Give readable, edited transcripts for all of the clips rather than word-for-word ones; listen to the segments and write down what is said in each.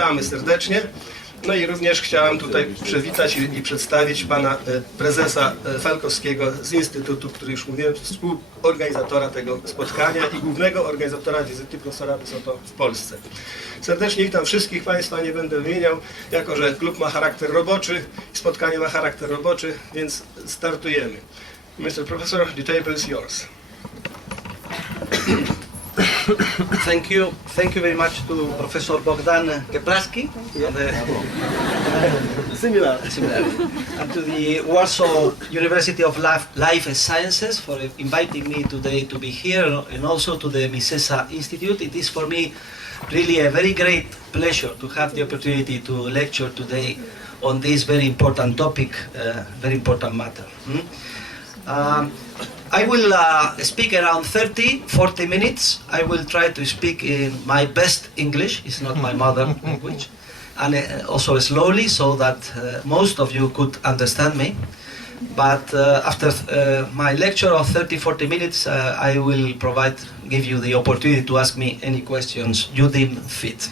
witamy serdecznie. No i również chciałem tutaj przywitać i przedstawić pana prezesa Falkowskiego z Instytutu, który już mówiłem, współorganizatora tego spotkania i głównego organizatora wizyty profesora de Soto w Polsce. Serdecznie witam wszystkich państwa, nie będę wymieniał, jako że klub ma charakter roboczy, spotkanie ma charakter roboczy, więc startujemy. Mr. Professor, the table is yours. Thank you very much to Professor Bogdan Keplaski, Similar. and to the Warsaw University of Life Sciences for inviting me today to be here, and also to the Misesa Institute. It is for me really a very great pleasure to have the opportunity to lecture today on this very important topic, very important matter. I will speak around 30-40 minutes. I will try to speak in my best English, it's not my mother language, and also slowly so that most of you could understand me. But after my lecture of 30-40 minutes, I will give you the opportunity to ask me any questions you deem fit.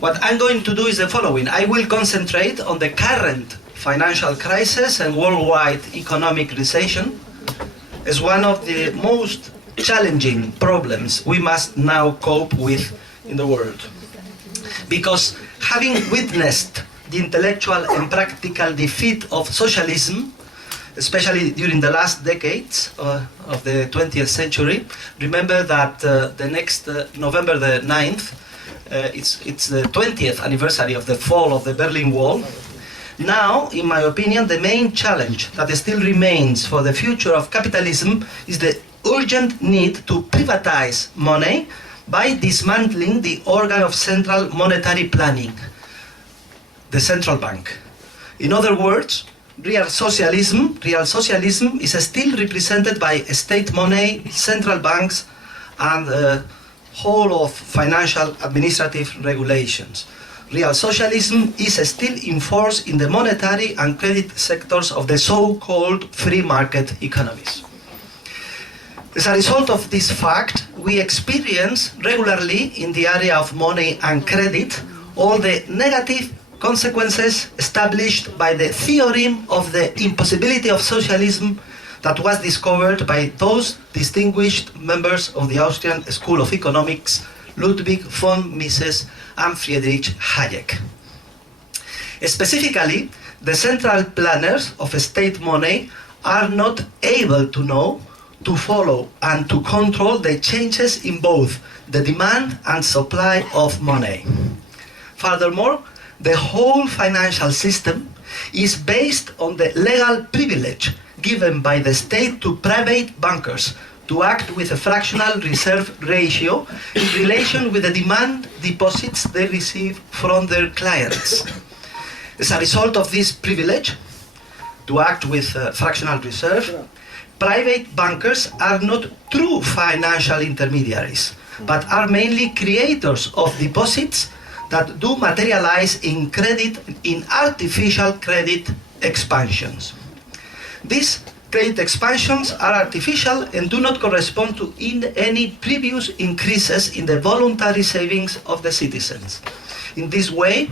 What I'm going to do is the following. I will concentrate on the current financial crisis and worldwide economic recession as one of the most challenging problems we must now cope with in the world. Because having witnessed the intellectual and practical defeat of socialism, especially during the last decades of the 20th century, remember that the next November the 9th, it's the 20th anniversary of the fall of the Berlin Wall. Now, in my opinion, the main challenge that still remains for the future of capitalism is the urgent need to privatize money by dismantling the organ of central monetary planning, the central bank. In other words, real socialism is still represented by state money, central banks, and the whole of financial administrative regulations. Real socialism is still in force in the monetary and credit sectors of the so-called free market economies. As a result of this fact, we experience regularly in the area of money and credit all the negative consequences established by the theorem of the impossibility of socialism that was discovered by those distinguished members of the Austrian School of Economics, Ludwig von Mises and Friedrich Hayek. Specifically, the central planners of state money are not able to know, to follow and to control the changes in both the demand and supply of money. Furthermore, the whole financial system is based on the legal privilege given by the state to private bankers to act with a fractional reserve ratio in relation with the demand deposits they receive from their clients. As a result of this privilege, to act with fractional reserve, private bankers are not true financial intermediaries, but are mainly creators of deposits that do materialize in credit, in artificial credit expansions. These credit expansions are artificial and do not correspond to any previous increases in the voluntary savings of the citizens. In this way,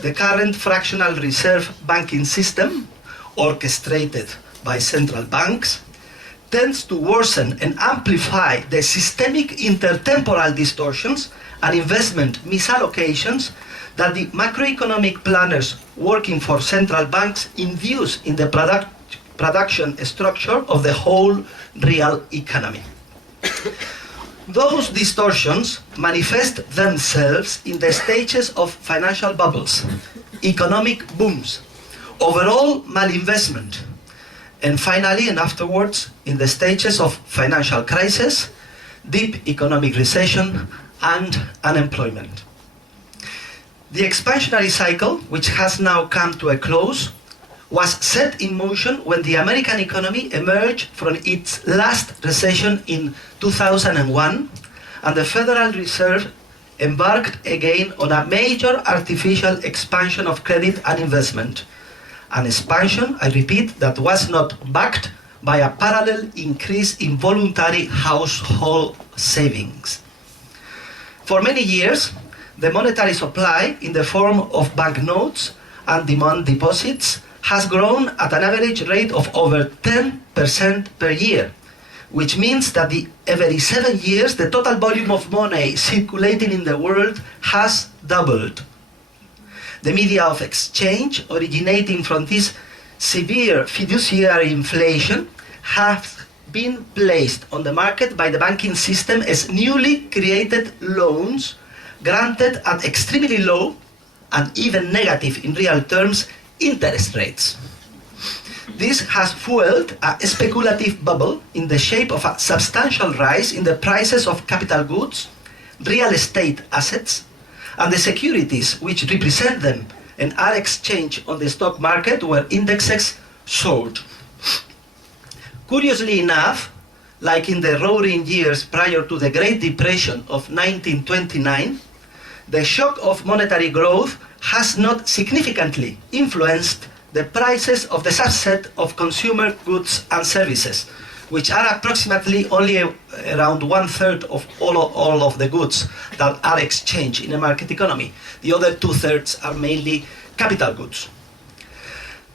the current fractional reserve banking system, orchestrated by central banks, tends to worsen and amplify the systemic intertemporal distortions and investment misallocations that the macroeconomic planners working for central banks induce in the production structure of the whole real economy. Those distortions manifest themselves in the stages of financial bubbles, economic booms, overall malinvestment, and finally and afterwards in the stages of financial crisis, deep economic recession, and unemployment. The expansionary cycle, which has now come to a close, was set in motion when the American economy emerged from its last recession in 2001, and the Federal Reserve embarked again on a major artificial expansion of credit and investment. An expansion, I repeat, that was not backed by a parallel increase in voluntary household savings. For many years, the monetary supply in the form of banknotes and demand deposits has grown at an average rate of over 10% per year, which means that every 7 years the total volume of money circulating in the world has doubled. The media of exchange originating from this severe fiduciary inflation have been placed on the market by the banking system as newly created loans granted at extremely low and even negative in real terms interest rates. This has fueled a speculative bubble in the shape of a substantial rise in the prices of capital goods, real estate assets, and the securities which represent them and are exchanged on the stock market where indexes soared. Curiously enough, like in the roaring years prior to the Great Depression of 1929, the shock of monetary growth has not significantly influenced the prices of the subset of consumer goods and services, which are approximately only around 1/3 of all of the goods that are exchanged in a market economy. The other 2/3 are mainly capital goods.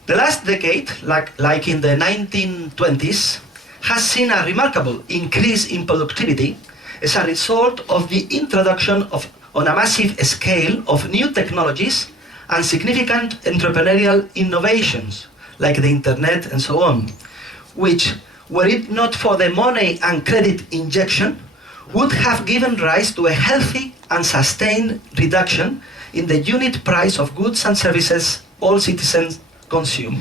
The last decade, like in the 1920s, has seen a remarkable increase in productivity as a result of the introduction on a massive scale of new technologies and significant entrepreneurial innovations, like the internet and so on, which, were it not for the money and credit injection, would have given rise to a healthy and sustained reduction in the unit price of goods and services all citizens consume.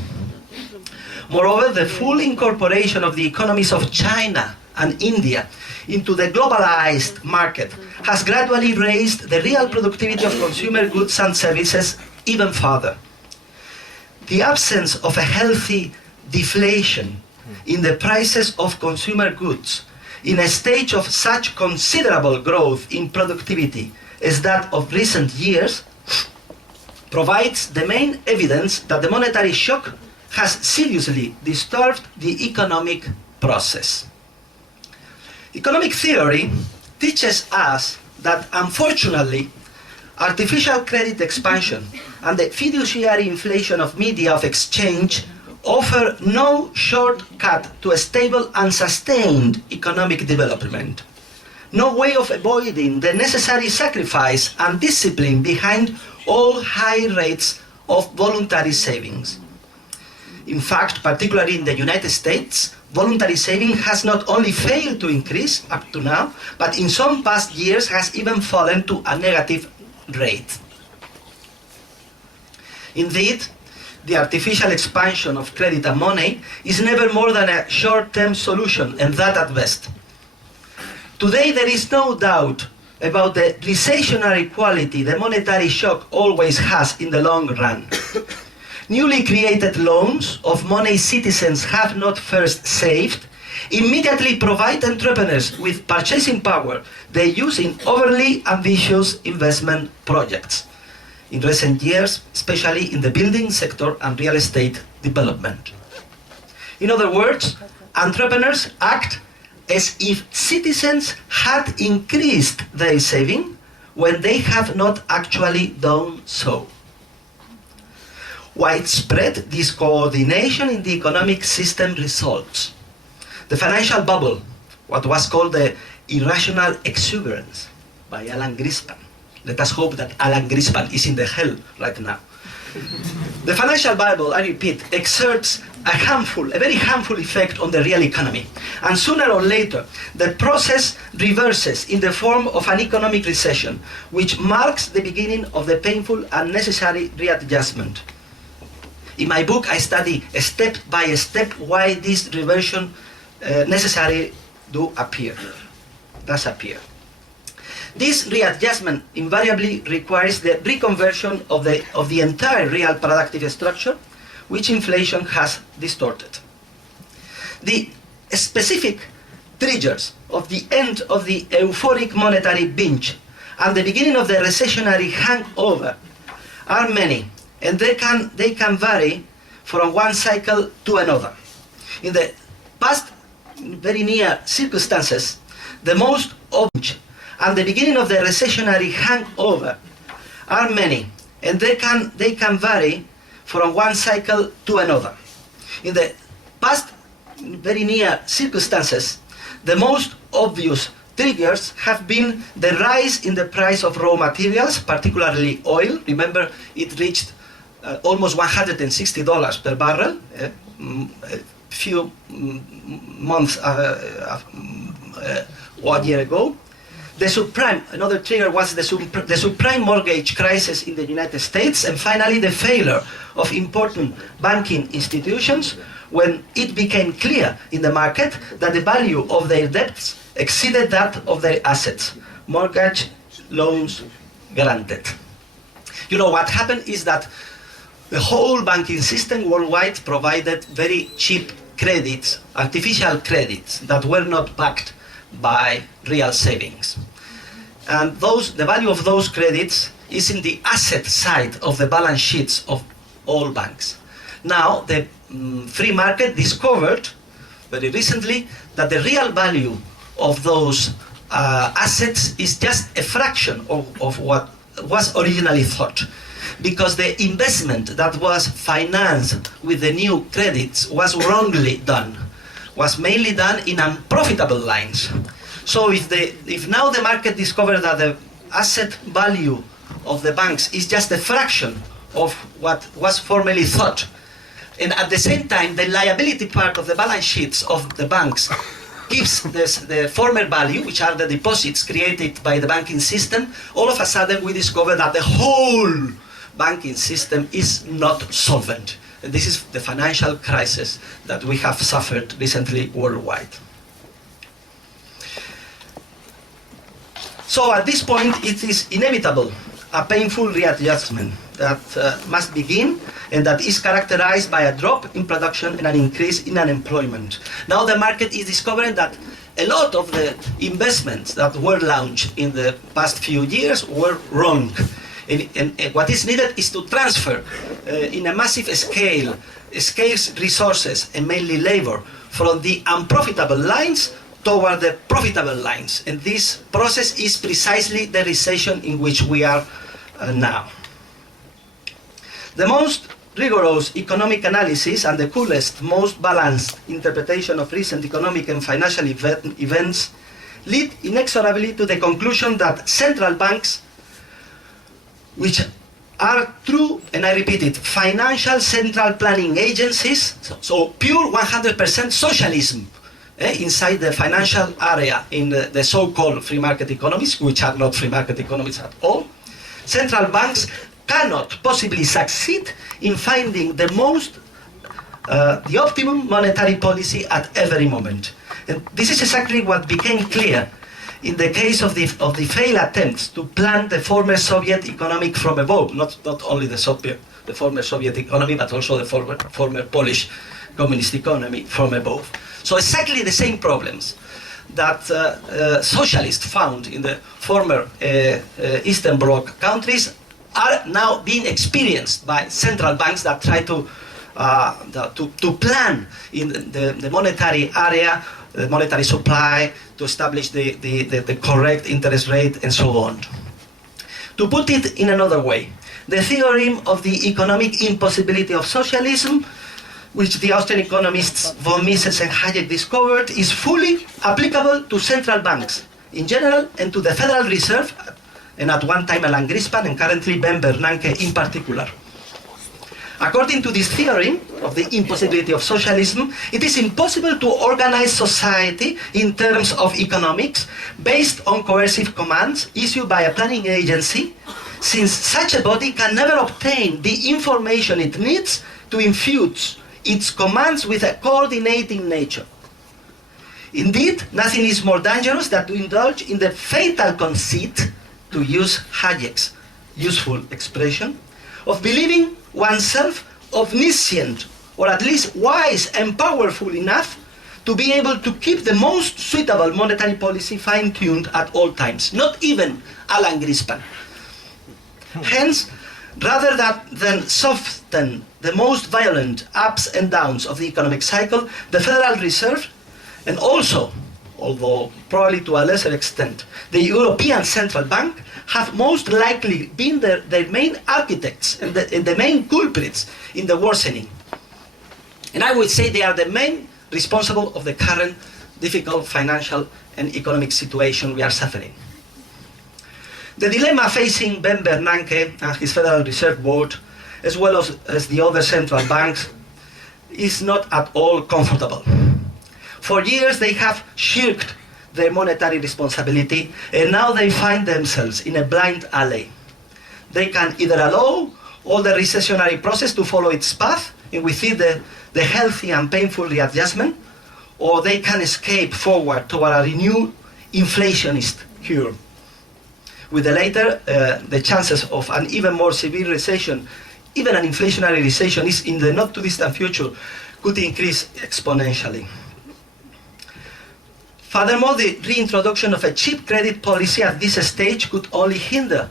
Moreover, the full incorporation of the economies of China and India into the globalized market has gradually raised the real productivity of consumer goods and services even further. The absence of a healthy deflation in the prices of consumer goods in a stage of such considerable growth in productivity as that of recent years provides the main evidence that the monetary shock has seriously disturbed the economic process. Economic theory teaches us that, unfortunately, artificial credit expansion and the fiduciary inflation of media of exchange offer no shortcut to a stable and sustained economic development. No way of avoiding the necessary sacrifice and discipline behind all high rates of voluntary savings. In fact, particularly in the United States, voluntary saving has not only failed to increase up to now, but in some past years has even fallen to a negative rate. Indeed, the artificial expansion of credit and money is never more than a short-term solution, and that at best. Today there is no doubt about the recessionary quality the monetary shock always has in the long run. Newly created loans of money citizens have not first saved immediately provide entrepreneurs with purchasing power they use in overly ambitious investment projects. In recent years, especially in the building sector and real estate development. In other words, entrepreneurs act as if citizens had increased their saving when they have not actually done so. Widespread discoordination in the economic system results. The financial bubble, what was called the irrational exuberance by Alan Greenspan. Let us hope that Alan Greenspan is in the hell right now. The financial bubble, I repeat, exerts a very harmful effect on the real economy. And sooner or later, the process reverses in the form of an economic recession, which marks the beginning of the painful and necessary readjustment. In my book, I study step by step why this reversion necessary does appear. This readjustment invariably requires the reconversion of the entire real productive structure, which inflation has distorted. The specific triggers of the end of the euphoric monetary binge and the beginning of the recessionary hangover are many, and they can vary from one cycle to another. In the past, very near circumstances, the most obvious and the beginning of the recessionary hangover are many, and they can vary from one cycle to another. In the past, very near circumstances, the most obvious triggers have been the rise in the price of raw materials, particularly oil. Remember, it reached almost $160 per barrel a few months, 1 year ago. The subprime, another trigger was the subprime mortgage crisis in the United States, and finally the failure of important banking institutions when it became clear in the market that the value of their debts exceeded that of their assets, mortgage loans granted. You know, what happened is that the whole banking system worldwide provided very cheap credits, artificial credits, that were not backed by real savings. And the value of those credits is in the asset side of the balance sheets of all banks. Now, the free market discovered very recently that the real value of those assets is just a fraction of what was originally thought, because the investment that was financed with the new credits was wrongly done, was mainly done in unprofitable lines. So if now the market discovers that the asset value of the banks is just a fraction of what was formerly thought, and at the same time the liability part of the balance sheets of the banks gives the former value, which are the deposits created by the banking system, all of a sudden we discover that the whole banking system is not solvent. And this is the financial crisis that we have suffered recently worldwide. So at this point, it is inevitable, a painful readjustment that must begin, and that is characterized by a drop in production and an increase in unemployment. Now the market is discovering that a lot of the investments that were launched in the past few years were wrong. And what is needed is to transfer in a massive scale, scarce resources and mainly labor from the unprofitable lines toward the profitable lines. And this process is precisely the recession in which we are now. The most rigorous economic analysis and the coolest, most balanced interpretation of recent economic and financial events lead inexorably to the conclusion that central banks, which are true, and I repeat it, financial central planning agencies, so pure 100% socialism inside the financial area in the so-called free market economies, which are not free market economies at all. Central banks cannot possibly succeed in finding the optimum monetary policy at every moment. And this is exactly what became clear in the case of the failed attempts to plan the former Soviet economic from above, not only the former Soviet economy, but also the former Polish communist economy from above. So exactly the same problems that socialists found in the former Eastern Bloc countries are now being experienced by central banks that try to plan in the monetary area, the monetary supply, to establish the correct interest rate, and so on. To put it in another way, the theorem of the economic impossibility of socialism, which the Austrian economists von Mises and Hayek discovered, is fully applicable to central banks in general and to the Federal Reserve, and at one time Alan Greenspan and currently Ben Bernanke in particular. According to this theory of the impossibility of socialism, it is impossible to organize society in terms of economics based on coercive commands issued by a planning agency, since such a body can never obtain the information it needs to infuse its commands with a coordinating nature. Indeed, nothing is more dangerous than to indulge in the fatal conceit, to use Hayek's useful expression, of believing oneself omniscient, or at least wise and powerful enough to be able to keep the most suitable monetary policy fine-tuned at all times, not even Alan Greenspan. Hence, rather than soften the most violent ups and downs of the economic cycle, the Federal Reserve, and also although probably to a lesser extent. The European Central Bank have most likely been the main architects and the main culprits in the worsening. And I would say they are the main responsible of the current difficult financial and economic situation we are suffering. The dilemma facing Ben Bernanke and his Federal Reserve Board, as well as the other central banks, is not at all comfortable. For years they have shirked their monetary responsibility, and now they find themselves in a blind alley. They can either allow all the recessionary process to follow its path, and we see the healthy and painful readjustment, or they can escape forward toward a renewed inflationist cure. With the latter, the chances of an even more severe recession, even an inflationary recession, is in the not too distant future, could increase exponentially. Furthermore, the reintroduction of a cheap credit policy at this stage could only hinder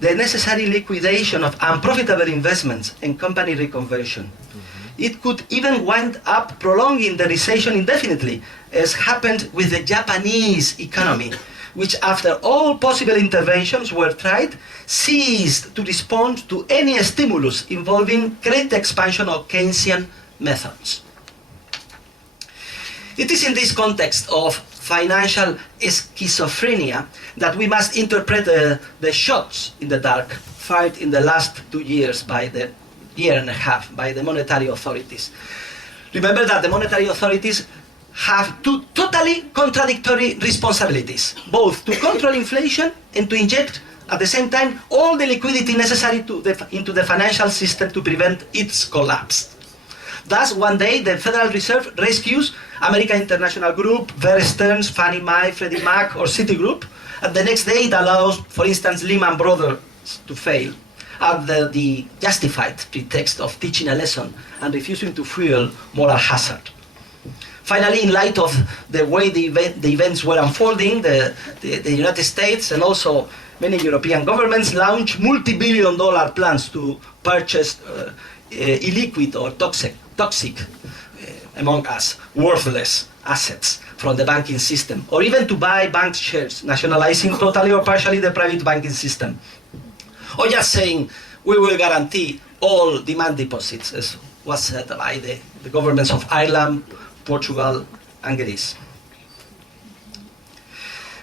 the necessary liquidation of unprofitable investments and company reconversion. It could even wind up prolonging the recession indefinitely, as happened with the Japanese economy, which after all possible interventions were tried, ceased to respond to any stimulus involving credit expansion or Keynesian methods. It is in this context of financial schizophrenia that we must interpret the shots in the dark fired in the last 2 years by the year and a half by the monetary authorities. Remember that the monetary authorities have two totally contradictory responsibilities, both to control inflation and to inject at the same time all the liquidity necessary into the financial system to prevent its collapse. Thus, one day the Federal Reserve rescues American International Group, Bear Stearns, Fannie Mae, Freddie Mac, or Citigroup, and the next day it allows, for instance, Lehman Brothers to fail, under the justified pretext of teaching a lesson and refusing to fuel moral hazard. Finally, in light of the way the events were unfolding, the United States and also many European governments launched multi-billion-dollar plans to purchase illiquid or toxic, among us, worthless assets from the banking system, or even to buy bank shares, nationalizing totally or partially the private banking system. Or just saying, we will guarantee all demand deposits, as was said by the governments of Ireland, Portugal, and Greece.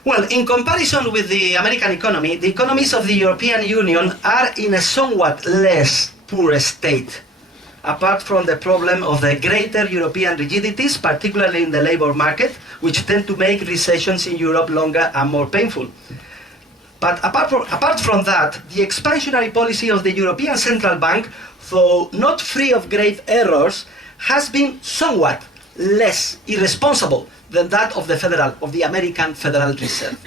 Well, in comparison with the American economy, the economies of the European Union are in a somewhat less poor state, apart from the problem of the greater European rigidities, particularly in the labor market, which tend to make recessions in Europe longer and more painful. But apart from that, the expansionary policy of the European Central Bank, though not free of grave errors, has been somewhat less irresponsible than that of the American Federal Reserve.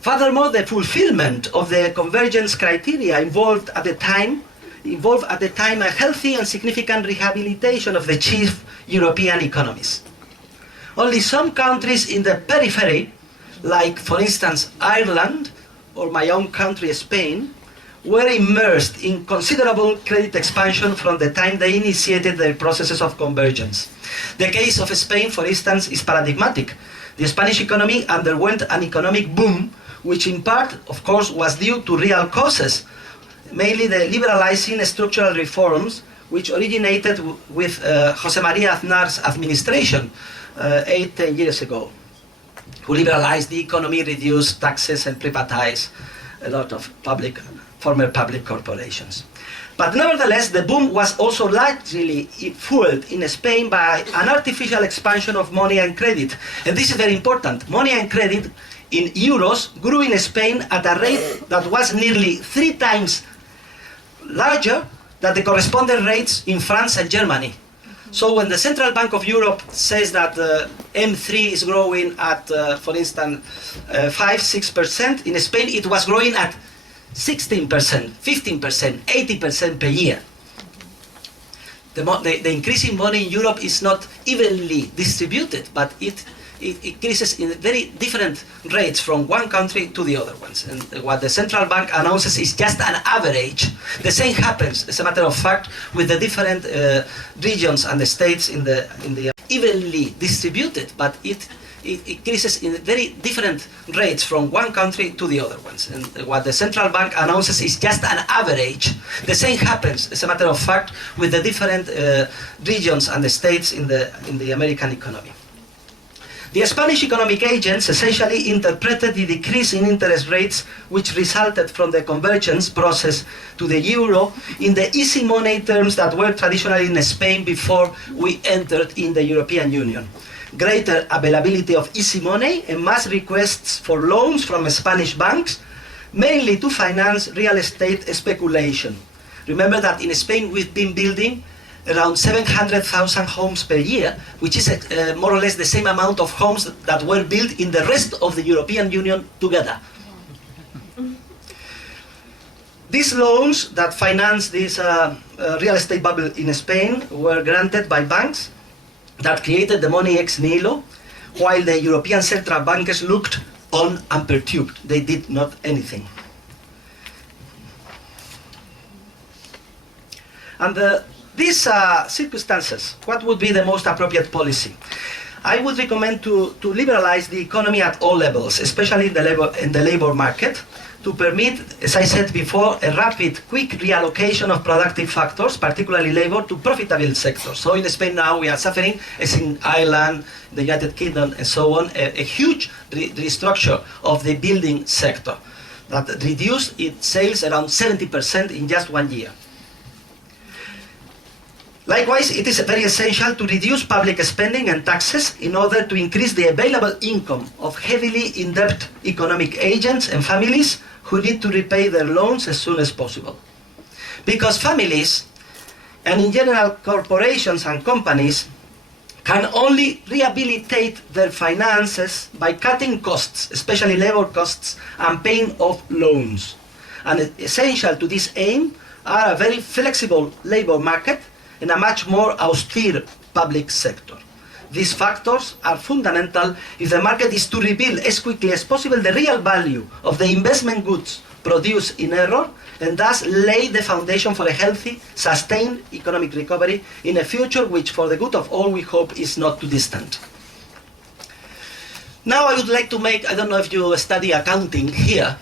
Furthermore, the fulfillment of the convergence criteria involved at the time a healthy and significant rehabilitation of the chief European economies. Only some countries in the periphery, like for instance Ireland or my own country Spain, were immersed in considerable credit expansion from the time they initiated their processes of convergence. The case of Spain, for instance, is paradigmatic. The Spanish economy underwent an economic boom, which in part, of course, was due to real causes, mainly the liberalizing structural reforms which originated with José María Aznar's administration 8-10 years ago, who liberalized the economy, reduced taxes, and privatized a lot of former public corporations. But nevertheless, the boom was also largely fueled in Spain by an artificial expansion of money and credit. And this is very important. Money and credit in euros grew in Spain at a rate that was nearly 3 times larger than the corresponding rates in France and Germany. So when the Central Bank of Europe says that M3 is growing at, for instance, 5-6%, in Spain it was growing at 16%, 15%, 80% per year. The increase in money in Europe is not evenly distributed, but it increases in very different rates from one country to the other ones. And what the central bank announces is just an average. The same happens, as a matter of fact, with the different regions and the states in the evenly distributed, but it it increases in very different rates from one country to the other ones. And what the central bank announces is just an average. The same happens, as a matter of fact, with the different regions and the states in the American economy. The Spanish economic agents essentially interpreted the decrease in interest rates which resulted from the convergence process to the euro in the easy money terms that were traditionally in Spain before we entered in the European Union. Greater availability of easy money and mass requests for loans from Spanish banks, mainly to finance real estate speculation. Remember that in Spain we've been building around 700,000 homes per year, which is more or less the same amount of homes that were built in the rest of the European Union together. These loans that financed this real estate bubble in Spain were granted by banks that created the money ex nihilo, while the European central bankers looked on unperturbed. They did not anything. Under these circumstances, what would be the most appropriate policy? I would recommend to liberalize the economy at all levels, especially in the labor market, to permit, as I said before, a rapid, quick reallocation of productive factors, particularly labor, to profitable sectors. So in Spain now we are suffering, as in Ireland, the United Kingdom, and so on, a huge restructure of the building sector that reduced its sales around 70% in just 1 year. Likewise, it is very essential to reduce public spending and taxes in order to increase the available income of heavily indebted economic agents and families who need to repay their loans as soon as possible. Because families, and in general corporations and companies, can only rehabilitate their finances by cutting costs, especially labor costs, and paying off loans. And essential to this aim are a very flexible labor market and a much more austere public sector. These factors are fundamental if the market is to reveal as quickly as possible the real value of the investment goods produced in error, and thus lay the foundation for a healthy, sustained economic recovery in a future which, for the good of all, we hope is not too distant. Now I would like to make, I don't know if you study accounting here,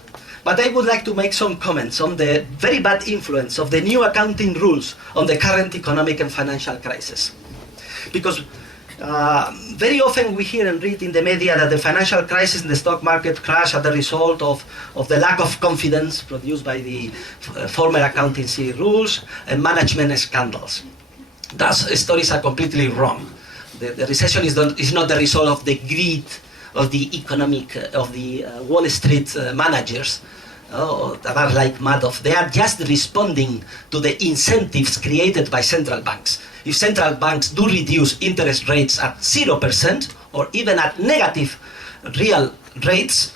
but I would like to make some comments on the very bad influence of the new accounting rules on the current economic and financial crisis. Because very often we hear and read in the media that the financial crisis in the stock market crashed as a result of the lack of confidence produced by the former accountancy rules and management scandals. Those stories are completely wrong. The recession is not the result of the greed of the Wall Street managers that are like Madoff. They are just responding to the incentives created by central banks. If central banks do reduce interest rates at 0% or even at negative real rates,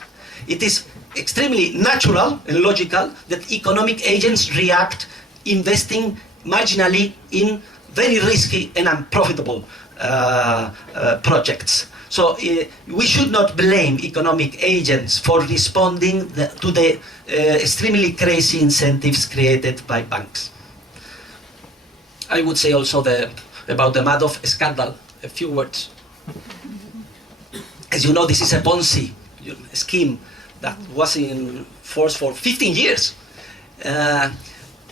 it is extremely natural and logical that economic agents react, investing marginally in very risky and unprofitable projects. So we should not blame economic agents for responding to the extremely crazy incentives created by banks. I would say also about the Madoff scandal, a few words. As you know, this is a Ponzi scheme that was in force for 15 years.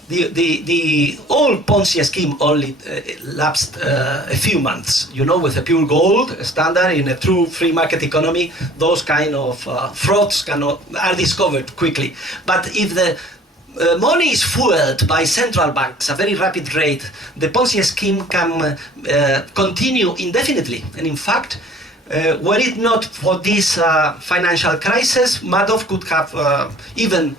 The old Ponzi scheme only lapsed a few months. You know, with a pure gold standard in a true free market economy, those kind of frauds are discovered quickly. But if the money is fueled by central banks at a very rapid rate, the Ponzi scheme can continue indefinitely. And in fact, were it not for this financial crisis, Madoff could have even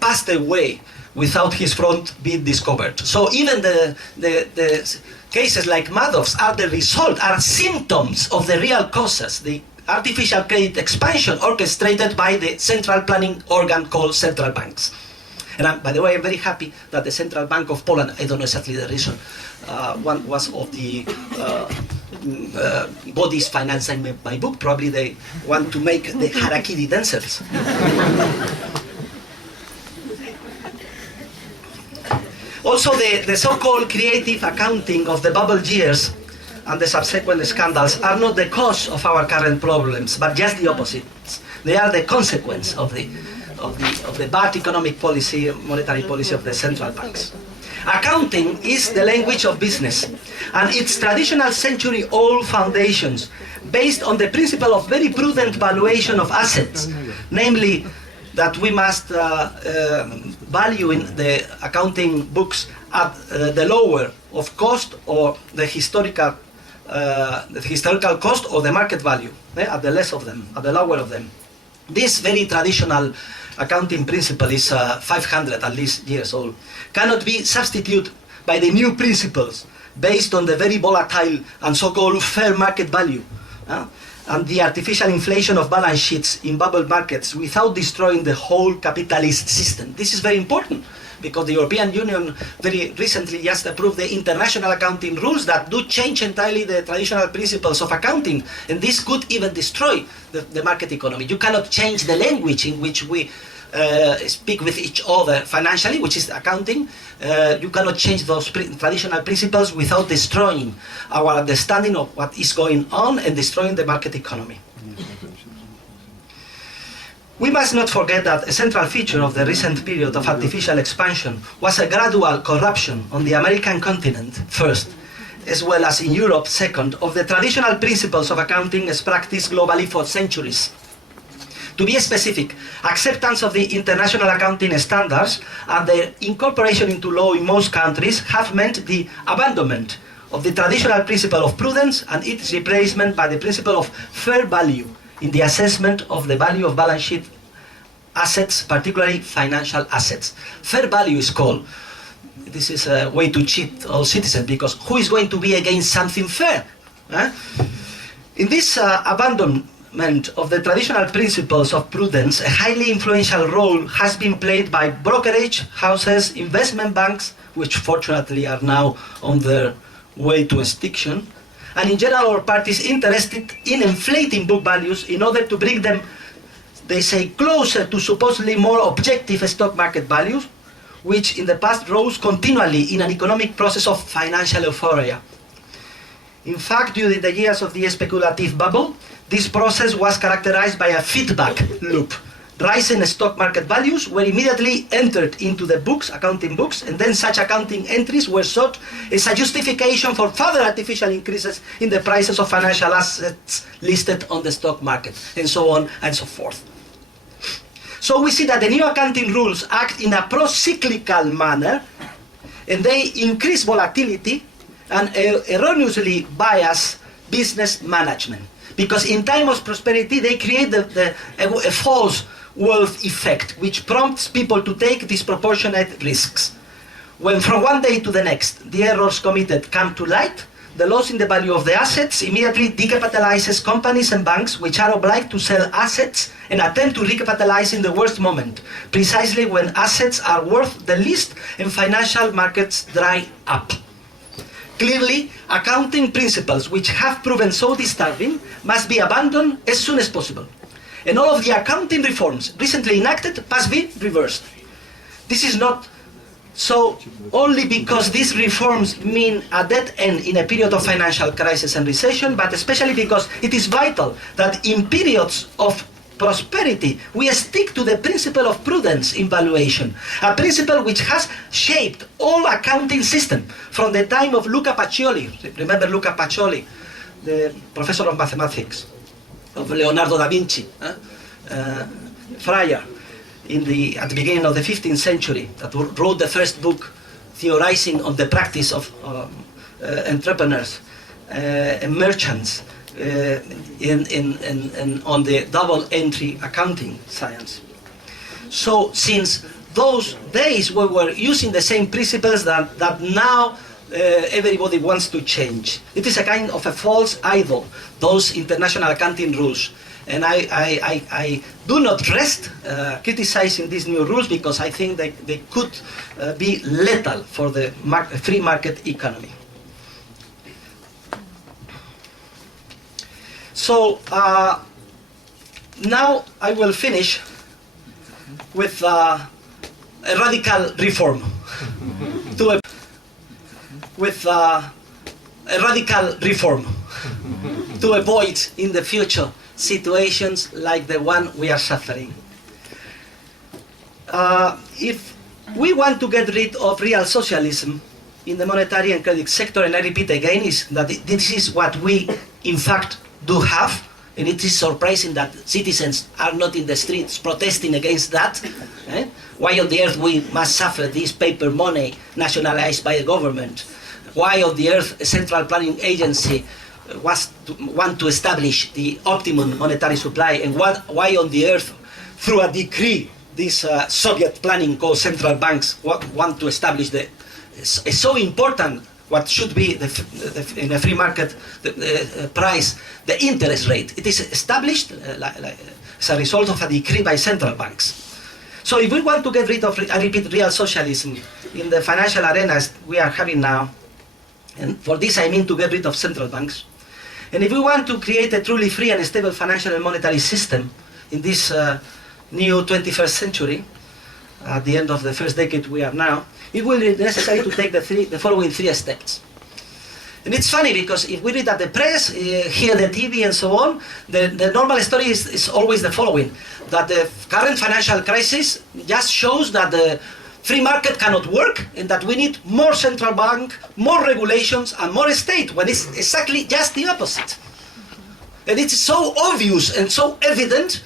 passed away without his fraud being discovered. So even the cases like Madoff's are the result, are symptoms of the real causes, the artificial credit expansion orchestrated by the central planning organ called central banks. And by the way, I'm very happy that the Central Bank of Poland, I don't know exactly the reason, one was of the bodies financing my book. Probably they want to make the harakiri dancers. Also, the so-called creative accounting of the bubble years and the subsequent scandals are not the cause of our current problems, but just the opposite. They are the consequence of the bad economic policy, monetary policy of the central banks. Accounting is the language of business, and its traditional century-old foundations, based on the principle of very prudent valuation of assets, namely that we must value in the accounting books at the lower of cost or the historical cost or the market value, at the less of them, at the lower of them. This very traditional accounting principle is 500 at least years old, cannot be substituted by the new principles based on the very volatile and so-called fair market value and the artificial inflation of balance sheets in bubble markets without destroying the whole capitalist system. This is very important because the European Union very recently just approved the international accounting rules that do change entirely the traditional principles of accounting, and this could even destroy the market economy. You cannot change the language in which we speak with each other financially, which is accounting. You cannot change those traditional principles without destroying our understanding of what is going on and destroying the market economy. We must not forget that a central feature of the recent period of artificial expansion was a gradual corruption on the American continent, first, as well as in Europe, second, of the traditional principles of accounting as practiced globally for centuries. To be specific, acceptance of the international accounting standards and their incorporation into law in most countries have meant the abandonment of the traditional principle of prudence and its replacement by the principle of fair value in the assessment of the value of balance sheet assets, particularly financial assets. Fair value is called. This is a way to cheat all citizens, because who is going to be against something fair? In this abandonment of the traditional principles of prudence, a highly influential role has been played by brokerage houses, investment banks, which fortunately are now on their way to extinction, and in general all parties interested in inflating book values in order to bring them, they say, closer to supposedly more objective stock market values, which in the past rose continually in an economic process of financial euphoria. In fact, during the years of the speculative bubble, this process was characterized by a feedback loop. Rising stock market values were immediately entered into the books, accounting books, and then such accounting entries were sought as a justification for further artificial increases in the prices of financial assets listed on the stock market, and so on and so forth. So we see that the new accounting rules act in a pro-cyclical manner, and they increase volatility and erroneously bias business management. Because in time of prosperity, they create a false wealth effect, which prompts people to take disproportionate risks. When from one day to the next, the errors committed come to light, the loss in the value of the assets immediately decapitalizes companies and banks, which are obliged to sell assets and attempt to recapitalize in the worst moment, precisely when assets are worth the least and financial markets dry up. Clearly, accounting principles which have proven so disturbing must be abandoned as soon as possible. And all of the accounting reforms recently enacted must be reversed. This is not so only because these reforms mean a dead end in a period of financial crisis and recession, but especially because it is vital that in periods of prosperity we stick to the principle of prudence in valuation, a principle which has shaped all accounting system from the time of Luca Pacioli. Remember Luca Pacioli, the professor of mathematics, of Leonardo da Vinci, friar at the beginning of the 15th century, that wrote the first book theorizing on the practice of entrepreneurs and merchants on the double entry accounting science. So since those days we were using the same principles that now everybody wants to change. It is a kind of a false idol, those international accounting rules. And I do not rest criticizing these new rules, because I think they could be lethal for the free market economy. So now I will finish with a radical reform, with a radical reform to avoid in the future situations like the one we are suffering. If we want to get rid of real socialism in the monetary and credit sector, and I repeat again, is that this is what we in fact do have, and it is surprising that citizens are not in the streets protesting against that. Why on the earth we must suffer this paper money nationalized by the government? Why on the earth a central planning agency want to establish the optimum monetary supply, and why on the earth, through a decree, this Soviet planning called central banks want to establish it's so important what should be in a free market price, the interest rate. It is established as a result of a decree by central banks. So if we want to get rid of, I repeat, real socialism in the financial arenas we are having now, and for this I mean to get rid of central banks, and if we want to create a truly free and stable financial and monetary system in this new 21st century, at the end of the first decade we are now, it will be necessary to take the following three steps. And it's funny because if we read at the press, hear the TV and so on, the normal story is always the following, that the current financial crisis just shows that the free market cannot work and that we need more central bank, more regulations and more state, when it's exactly just the opposite. And it's so obvious and so evident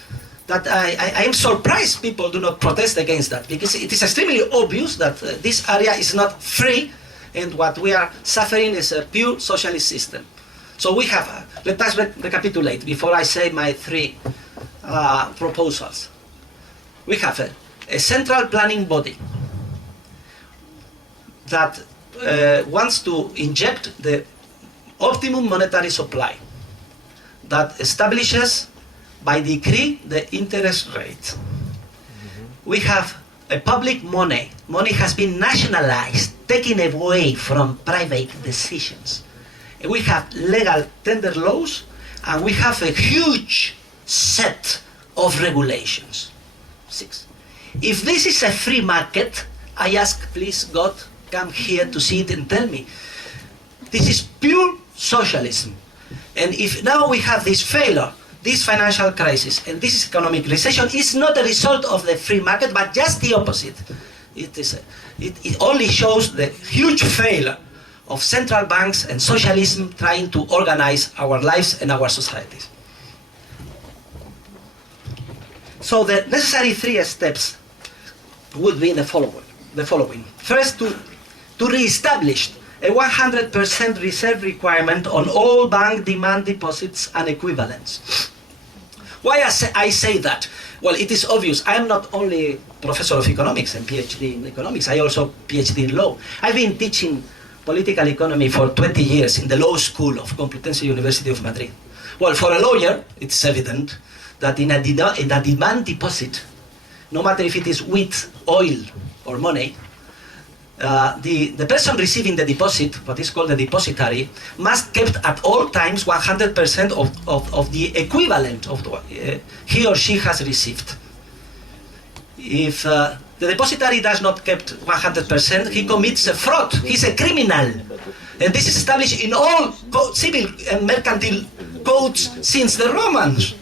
that I am surprised people do not protest against that, because it is extremely obvious that this area is not free, and what we are suffering is a pure socialist system. So we have, let us recapitulate before I say my three proposals. We have a central planning body that wants to inject the optimum monetary supply, that establishes by decree the interest rate. We have a public money. Money has been nationalized, taken away from private decisions. And we have legal tender laws, and we have a huge set of regulations. 6. If this is a free market, I ask, please God, come here to see it and tell me. This is pure socialism. And if now we have this failure, this financial crisis and this economic recession is not a result of the free market, but just the opposite. It only shows the huge failure of central banks and socialism trying to organize our lives and our societies. So the necessary three steps would be the following. First, to re-establish a 100% reserve requirement on all bank demand deposits and equivalents. Why I say that? Well, it is obvious. I am not only professor of economics and PhD in economics, I also PhD in law. I've been teaching political economy for 20 years in the law school of Complutense University of Madrid. Well, for a lawyer, it's evident that in a demand deposit, no matter if it is wheat, oil, or money, the person receiving the deposit, what is called the depositary, must keep at all times 100% of the equivalent of what he or she has received. If the depositary does not keep 100%, he commits a fraud. He's a criminal. And this is established in all civil and mercantile codes since the Romans,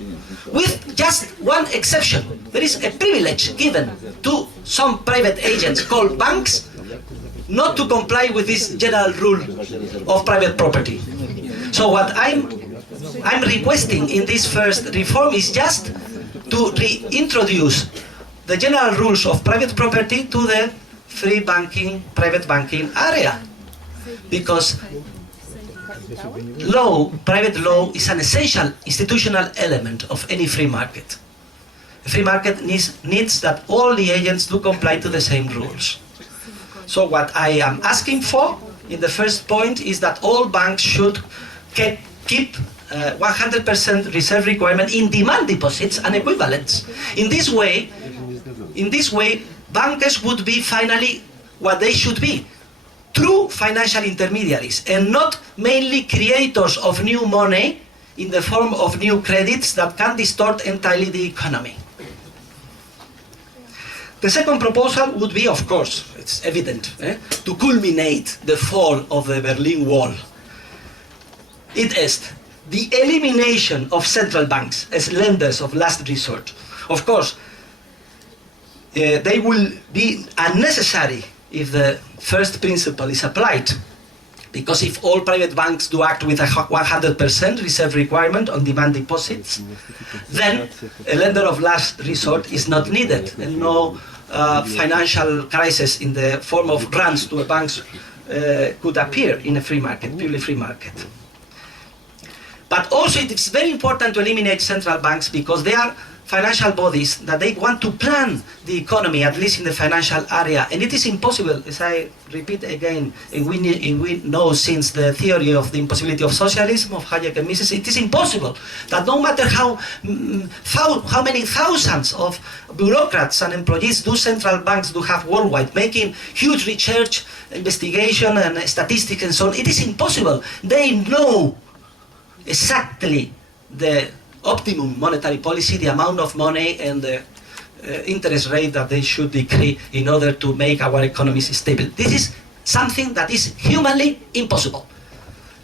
with just one exception. There is a privilege given to some private agents called banks not to comply with this general rule of private property. So what I'm requesting in this first reform is just to reintroduce the general rules of private property to the free banking, private banking area. Because private law is an essential institutional element of any free market. A free market needs that all the agents do comply to the same rules. So what I am asking for in the first point is that all banks should keep 100% reserve requirement in demand deposits and equivalents. In this way, bankers would be finally what they should be, true financial intermediaries, and not mainly creators of new money in the form of new credits that can distort entirely the economy. The second proposal would be, of course, it's evident, to culminate the fall of the Berlin Wall. it is the elimination of central banks as lenders of last resort. Of course, they will be unnecessary if the first principle is applied, because if all private banks do act with a 100% reserve requirement on demand deposits, then a lender of last resort is not needed, and no financial crisis in the form of runs to a banks could appear in a free market, purely free market. But also it is very important to eliminate central banks, because they are financial bodies that they want to plan the economy, at least in the financial area. And it is impossible, as I repeat again, and we know since the theory of the impossibility of socialism of Hayek and Mises, it is impossible that no matter how many thousands of bureaucrats and employees do central banks do have worldwide, making huge research, investigation and statistics and so on, it is impossible. They know exactly the optimum monetary policy, the amount of money and the interest rate that they should decree in order to make our economies stable. This is something that is humanly impossible.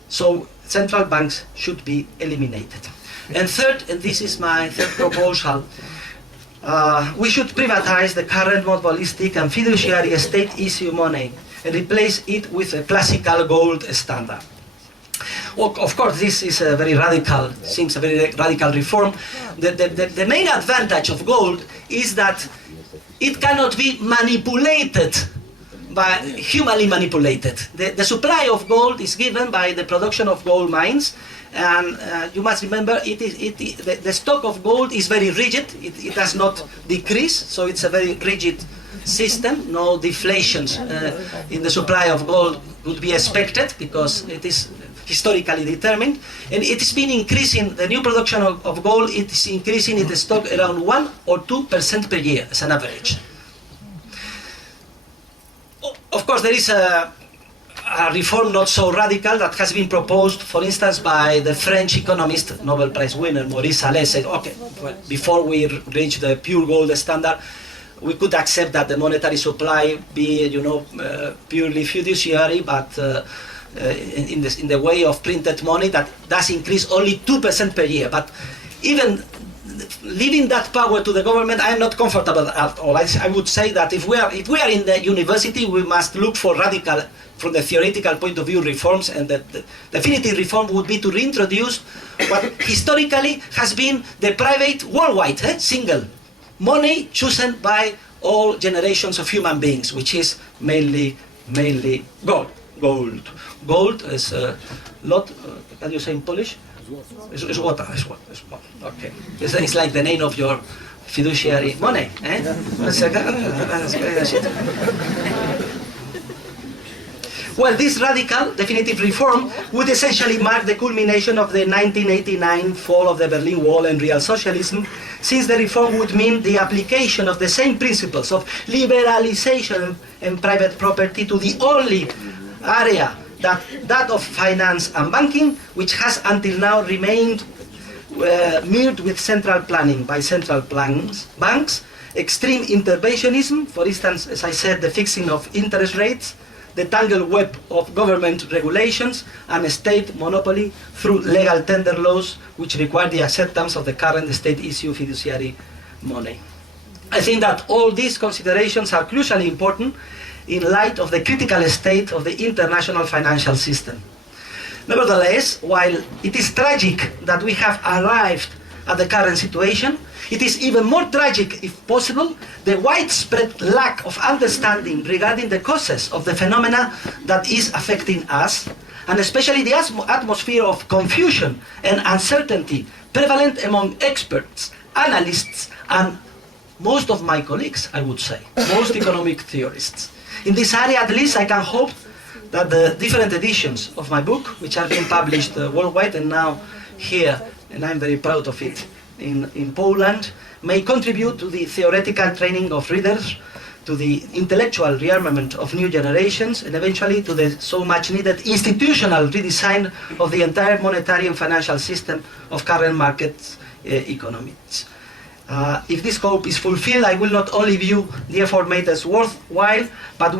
So central banks should be eliminated. And third, and this is my third proposal, we should privatize the current monopolistic and fiduciary state issue money and replace it with a classical gold standard. Well, of course, this is a very radical, seems a very radical reform. The main advantage of gold is that it cannot be manipulated, humanly manipulated. The supply of gold is given by the production of gold mines, and you must remember the stock of gold is very rigid. It does not decrease, so it's a very rigid system. No deflations in the supply of gold would be expected, because it is historically determined, and it has been increasing. The new production of gold, it is increasing in the stock around 1 or 2% per year as an average. Of course, there is a reform not so radical that has been proposed, for instance, by the French economist, Nobel Prize winner Maurice Allais. Said, okay, well, before we reach the pure gold standard, we could accept that the monetary supply be, purely fiduciary, but in the way of printed money that does increase only 2% per year. But even leaving that power to the government, I am not comfortable at all. I would say that if we are in the university, we must look for radical, from the theoretical point of view, reforms, and the definitive reform would be to reintroduce what historically has been the private worldwide, single money chosen by all generations of human beings, which is mainly gold. Gold is a lot. Can you say in Polish? Złota. Okay. It's like the name of your fiduciary money. Well, this radical definitive reform would essentially mark the culmination of the 1989 fall of the Berlin Wall and real socialism, since the reform would mean the application of the same principles of liberalization and private property to the only area, that of finance and banking, which has until now remained mirrored with central planning by central banks, extreme interventionism, for instance, as I said, the fixing of interest rates, the tangled web of government regulations, and state monopoly through legal tender laws, which require the acceptance of the current state issue fiduciary money. I think that all these considerations are crucially important in light of the critical state of the international financial system. Nevertheless, while it is tragic that we have arrived at the current situation, it is even more tragic, if possible, the widespread lack of understanding regarding the causes of the phenomena that is affecting us, and especially the atmosphere of confusion and uncertainty prevalent among experts, analysts, and most of my colleagues, I would say, most economic theorists. In this area, at least, I can hope that the different editions of my book, which are being published worldwide and now here, and I'm very proud of it, in Poland, may contribute to the theoretical training of readers, to the intellectual rearmament of new generations, and eventually to the so much needed institutional redesign of the entire monetary and financial system of current market economies. If this hope is fulfilled, I will not only view the effort made as worthwhile, but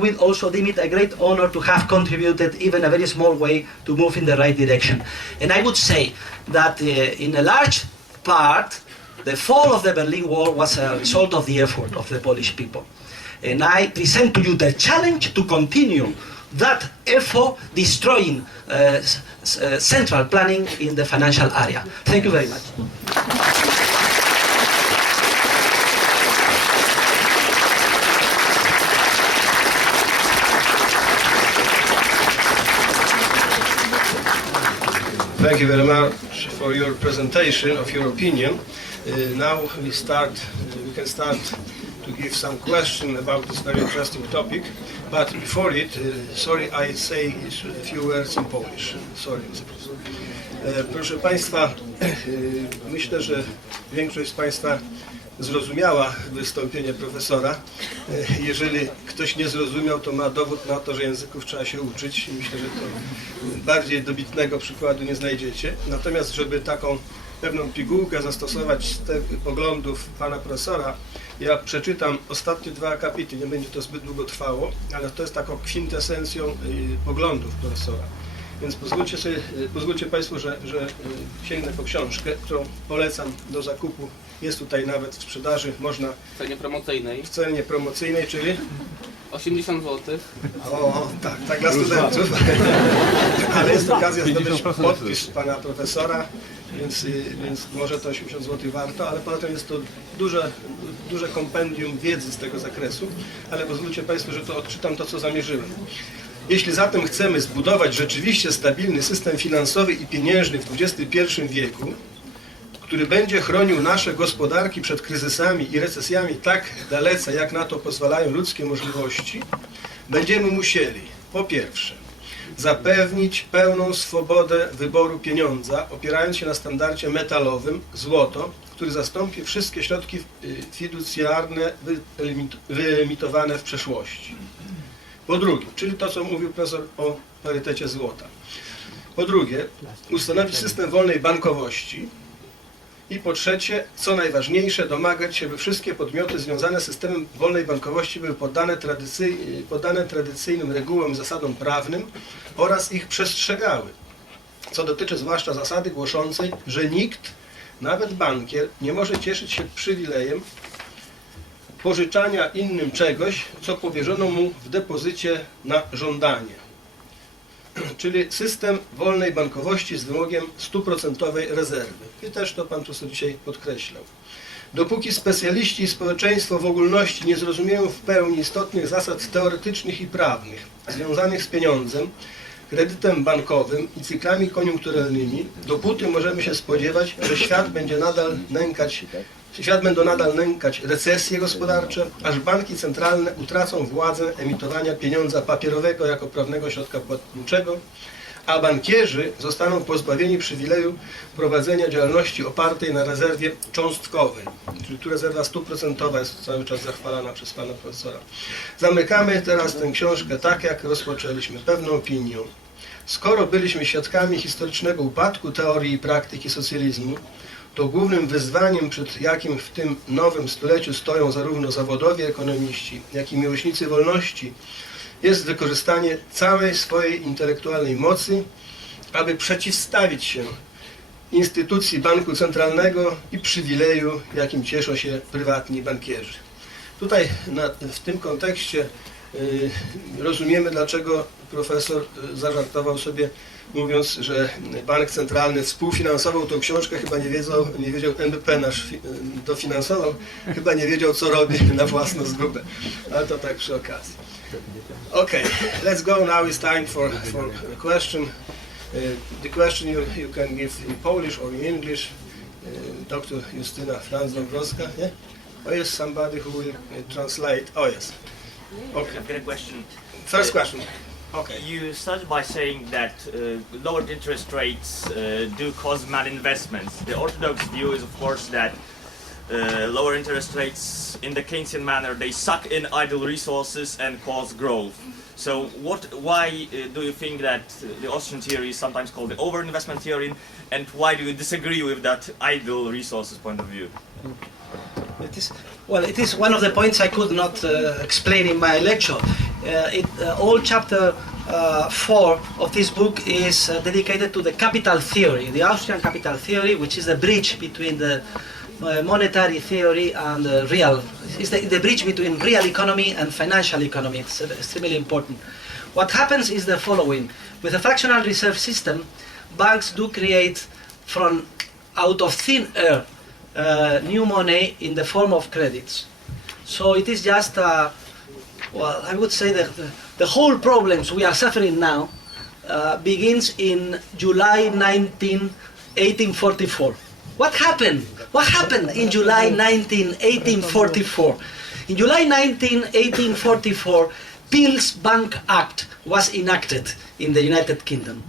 will also deem it a great honor to have contributed even a very small way to move in the right direction. And I would say that in a large part, the fall of the Berlin Wall was a result of the effort of the Polish people. And I present to you the challenge to continue that effort destroying central planning in the financial area. Thank you very much. Thank you very much for your presentation of your opinion. Now we can start to give some question about this very interesting topic. But before it, sorry, I say a few words in Polish. Sorry, Mr. Professor. Proszę Państwa, myślę, że większość z Państwa zrozumiała wystąpienie profesora. Jeżeli ktoś nie zrozumiał, to ma dowód na to, że języków trzeba się uczyć. Myślę, że to bardziej dobitnego przykładu nie znajdziecie. Natomiast, żeby taką pewną pigułkę zastosować z tych poglądów pana profesora, ja przeczytam ostatnie 2 akapity. Nie będzie to zbyt długo trwało, ale to jest taką kwintesencją poglądów profesora. Więc pozwólcie Państwo, że sięgnę po książkę, którą polecam do zakupu. Jest tutaj nawet w sprzedaży, można W cenie promocyjnej. w cenie promocyjnej, czyli 80 zł. tak dla studentów. Ale jest okazja zdobyć podpis pana profesora, więc może to 80 zł warto, ale poza tym jest to duże kompendium wiedzy z tego zakresu, ale pozwólcie Państwo, że to odczytam to, co zamierzyłem. Jeśli zatem chcemy zbudować rzeczywiście stabilny system finansowy i pieniężny w XXI wieku, który będzie chronił nasze gospodarki przed kryzysami i recesjami tak dalece, jak na to pozwalają ludzkie możliwości, będziemy musieli, po pierwsze, zapewnić pełną swobodę wyboru pieniądza, opierając się na standardzie metalowym, złoto, który zastąpi wszystkie środki fiducjarne wyemitowane w przeszłości. Po drugie, czyli to, co mówił profesor o parytecie złota. Po drugie, ustanowić system wolnej bankowości. I po trzecie, co najważniejsze, domagać się, by wszystkie podmioty związane z systemem wolnej bankowości były poddane tradycyjnym regułom i zasadom prawnym oraz ich przestrzegały. Co dotyczy zwłaszcza zasady głoszącej, że nikt, nawet bankier, nie może cieszyć się przywilejem pożyczania innym czegoś, co powierzono mu w depozycie na żądanie. Czyli system wolnej bankowości z wymogiem 100% rezerwy. I też to pan profesor dzisiaj podkreślał. Dopóki specjaliści i społeczeństwo w ogólności nie zrozumieją w pełni istotnych zasad teoretycznych i prawnych związanych z pieniądzem, kredytem bankowym i cyklami koniunkturalnymi, dopóty możemy się spodziewać, że świat będą nadal nękać recesje gospodarcze, aż banki centralne utracą władzę emitowania pieniądza papierowego jako prawnego środka płatniczego, a bankierzy zostaną pozbawieni przywileju prowadzenia działalności opartej na rezerwie cząstkowej, czyli tu rezerwa 100% jest cały czas zachwalana przez pana profesora. Zamykamy teraz tę książkę tak, jak rozpoczęliśmy, pewną opinią. Skoro byliśmy świadkami historycznego upadku teorii i praktyki socjalizmu, to głównym wyzwaniem, przed jakim w tym nowym stuleciu stoją zarówno zawodowi ekonomiści, jak i miłośnicy wolności, jest wykorzystanie całej swojej intelektualnej mocy, aby przeciwstawić się instytucji banku centralnego i przywileju, jakim cieszą się prywatni bankierzy. Tutaj w tym kontekście rozumiemy, dlaczego profesor zażartował sobie, mówiąc, że bank centralny współfinansował tą książkę, chyba nie wiedział, NBP nasz dofinansował, chyba nie wiedział, co robi na własną zgubę. Ale to tak przy okazji. Okay, let's go. Now it's time for a question. The question you can give in Polish or in English. Dr. Justyna Franz-Dąbrowska. Yeah? Or is somebody who will translate? Oh yes. Okay. I've got a question. First question. Okay. You started by saying that lowered interest rates do cause malinvestments. The orthodox view is, of course, that lower interest rates in the Keynesian manner, they suck in idle resources and cause growth. So why do you think that the Austrian theory is sometimes called the over-investment theory, and why do you disagree with that idle resources point of view? It is one of the points I could not explain in my lecture. All chapter 4 of this book is dedicated to the capital theory, the Austrian capital theory, which is the bridge between the monetary theory and real. It's the bridge between real economy and financial economy. It's extremely important. What happens is the following. With a fractional reserve system, banks do create from out of thin air new money in the form of credits. So it is just, I would say that the whole problems we are suffering now begins in July 1844. What happened? What happened in July 1844? In July 1844, Peel's Bank Act was enacted in the United Kingdom.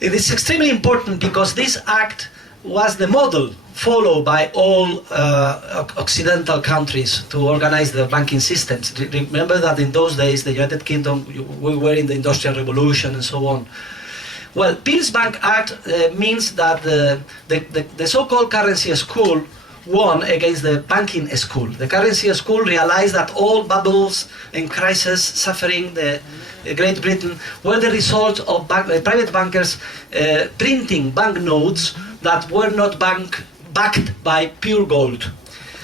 It is extremely important because this act was the model followed by all Occidental countries to organize their banking systems. Remember that in those days, the United Kingdom, we were in the Industrial Revolution and so on. Well, Peel's Bank Act means that the so-called currency school won against the banking school. The currency school realized that all bubbles and crises suffering the Great Britain were the result of private bankers printing banknotes that were not backed by pure gold.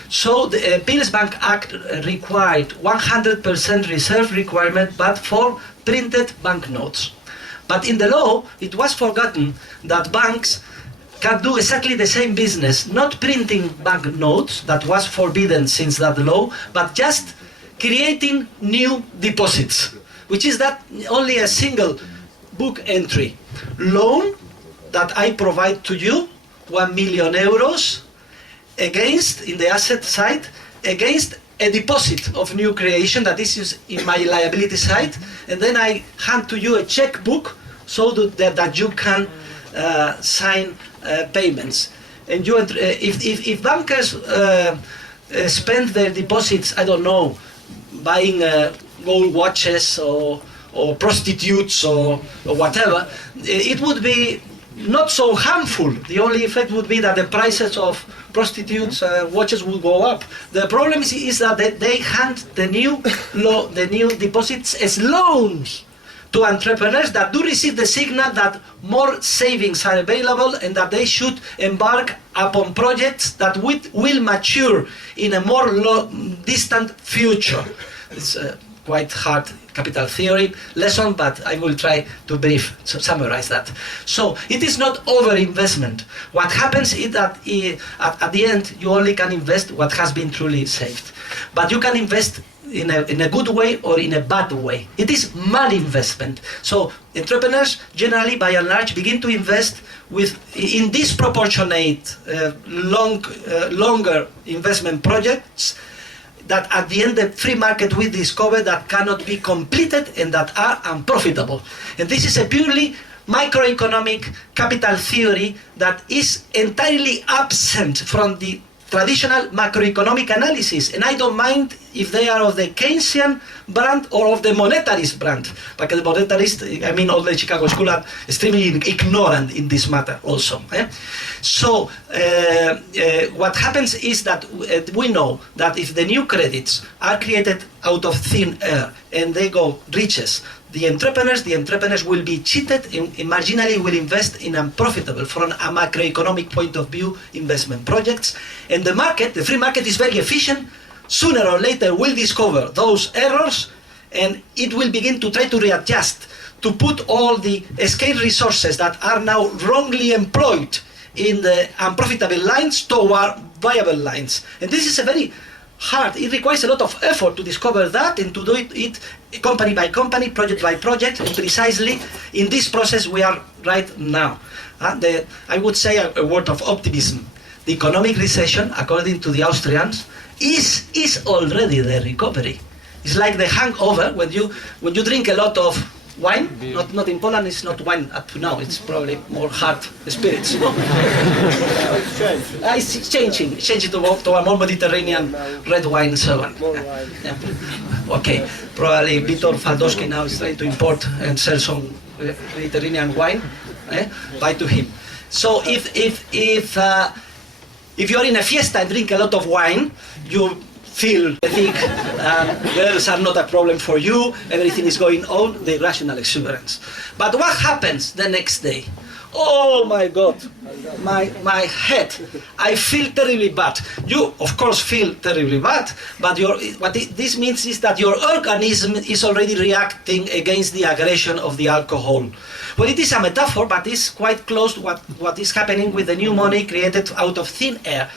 So the Peel's Bank Act required 100% reserve requirement, but for printed banknotes. But in the law, it was forgotten that banks can do exactly the same business, not printing banknotes, that was forbidden since that law, but just creating new deposits, which is that only a single book entry. Loan that I provide to you, 1 million euros, against, in the asset side, against a deposit of new creation that is in my liability side, and then I hand to you a checkbook so that you can sign payments. And you, if bankers spend their deposits, I don't know, buying gold watches or prostitutes or whatever, it would be not so harmful. The only effect would be that the prices of prostitutes watches would go up. The problem is that they hand the new deposits as loans to entrepreneurs that do receive the signal that more savings are available and that they should embark upon projects that will mature in a more distant future. It's quite hard capital theory lesson, but I will try to summarize that. So it is not over-investment. What happens is that at the end you only can invest what has been truly saved. But you can invest in a good way or in a bad way. It is malinvestment. So entrepreneurs generally, by and large, begin to invest in disproportionate longer investment projects that at the end the free market will discover that cannot be completed and that are unprofitable. And this is a purely microeconomic capital theory that is entirely absent from the traditional macroeconomic analysis, and I don't mind if they are of the Keynesian brand or of the monetarist brand, because the monetarist, I mean all the Chicago School, are extremely ignorant in this matter also. So what happens is that we know that if the new credits are created out of thin air and they go riches, the entrepreneurs will be cheated and marginally will invest in unprofitable, from a macroeconomic point of view, investment projects. And the market, the free market, is very efficient. Sooner or later will discover those errors and it will begin to try to readjust, to put all the scarce resources that are now wrongly employed in the unprofitable lines toward viable lines. And this is a very hard, it requires a lot of effort to discover that and to do it company by company, project by project, and precisely in this process we are right now. I would say a word of optimism. The economic recession, according to the Austrians, is already the recovery. It's like the hangover when you drink a lot of wine. Not in Poland. It's not wine up to now. It's probably more hard spirits. It's changing to a more Mediterranean red wine and so on. Yeah. Okay, probably Vitor Faldowski now is trying to import and sell some Mediterranean wine. Buy to him. So if you are in a fiesta and drink a lot of wine, you feel thick, girls are not a problem for you, everything is going on, the irrational exuberance. But what happens the next day? Oh my God, my head, I feel terribly bad. You, of course, feel terribly bad, but this means is that your organism is already reacting against the aggression of the alcohol. Well, it is a metaphor, but it's quite close to what is happening with the new money created out of thin air.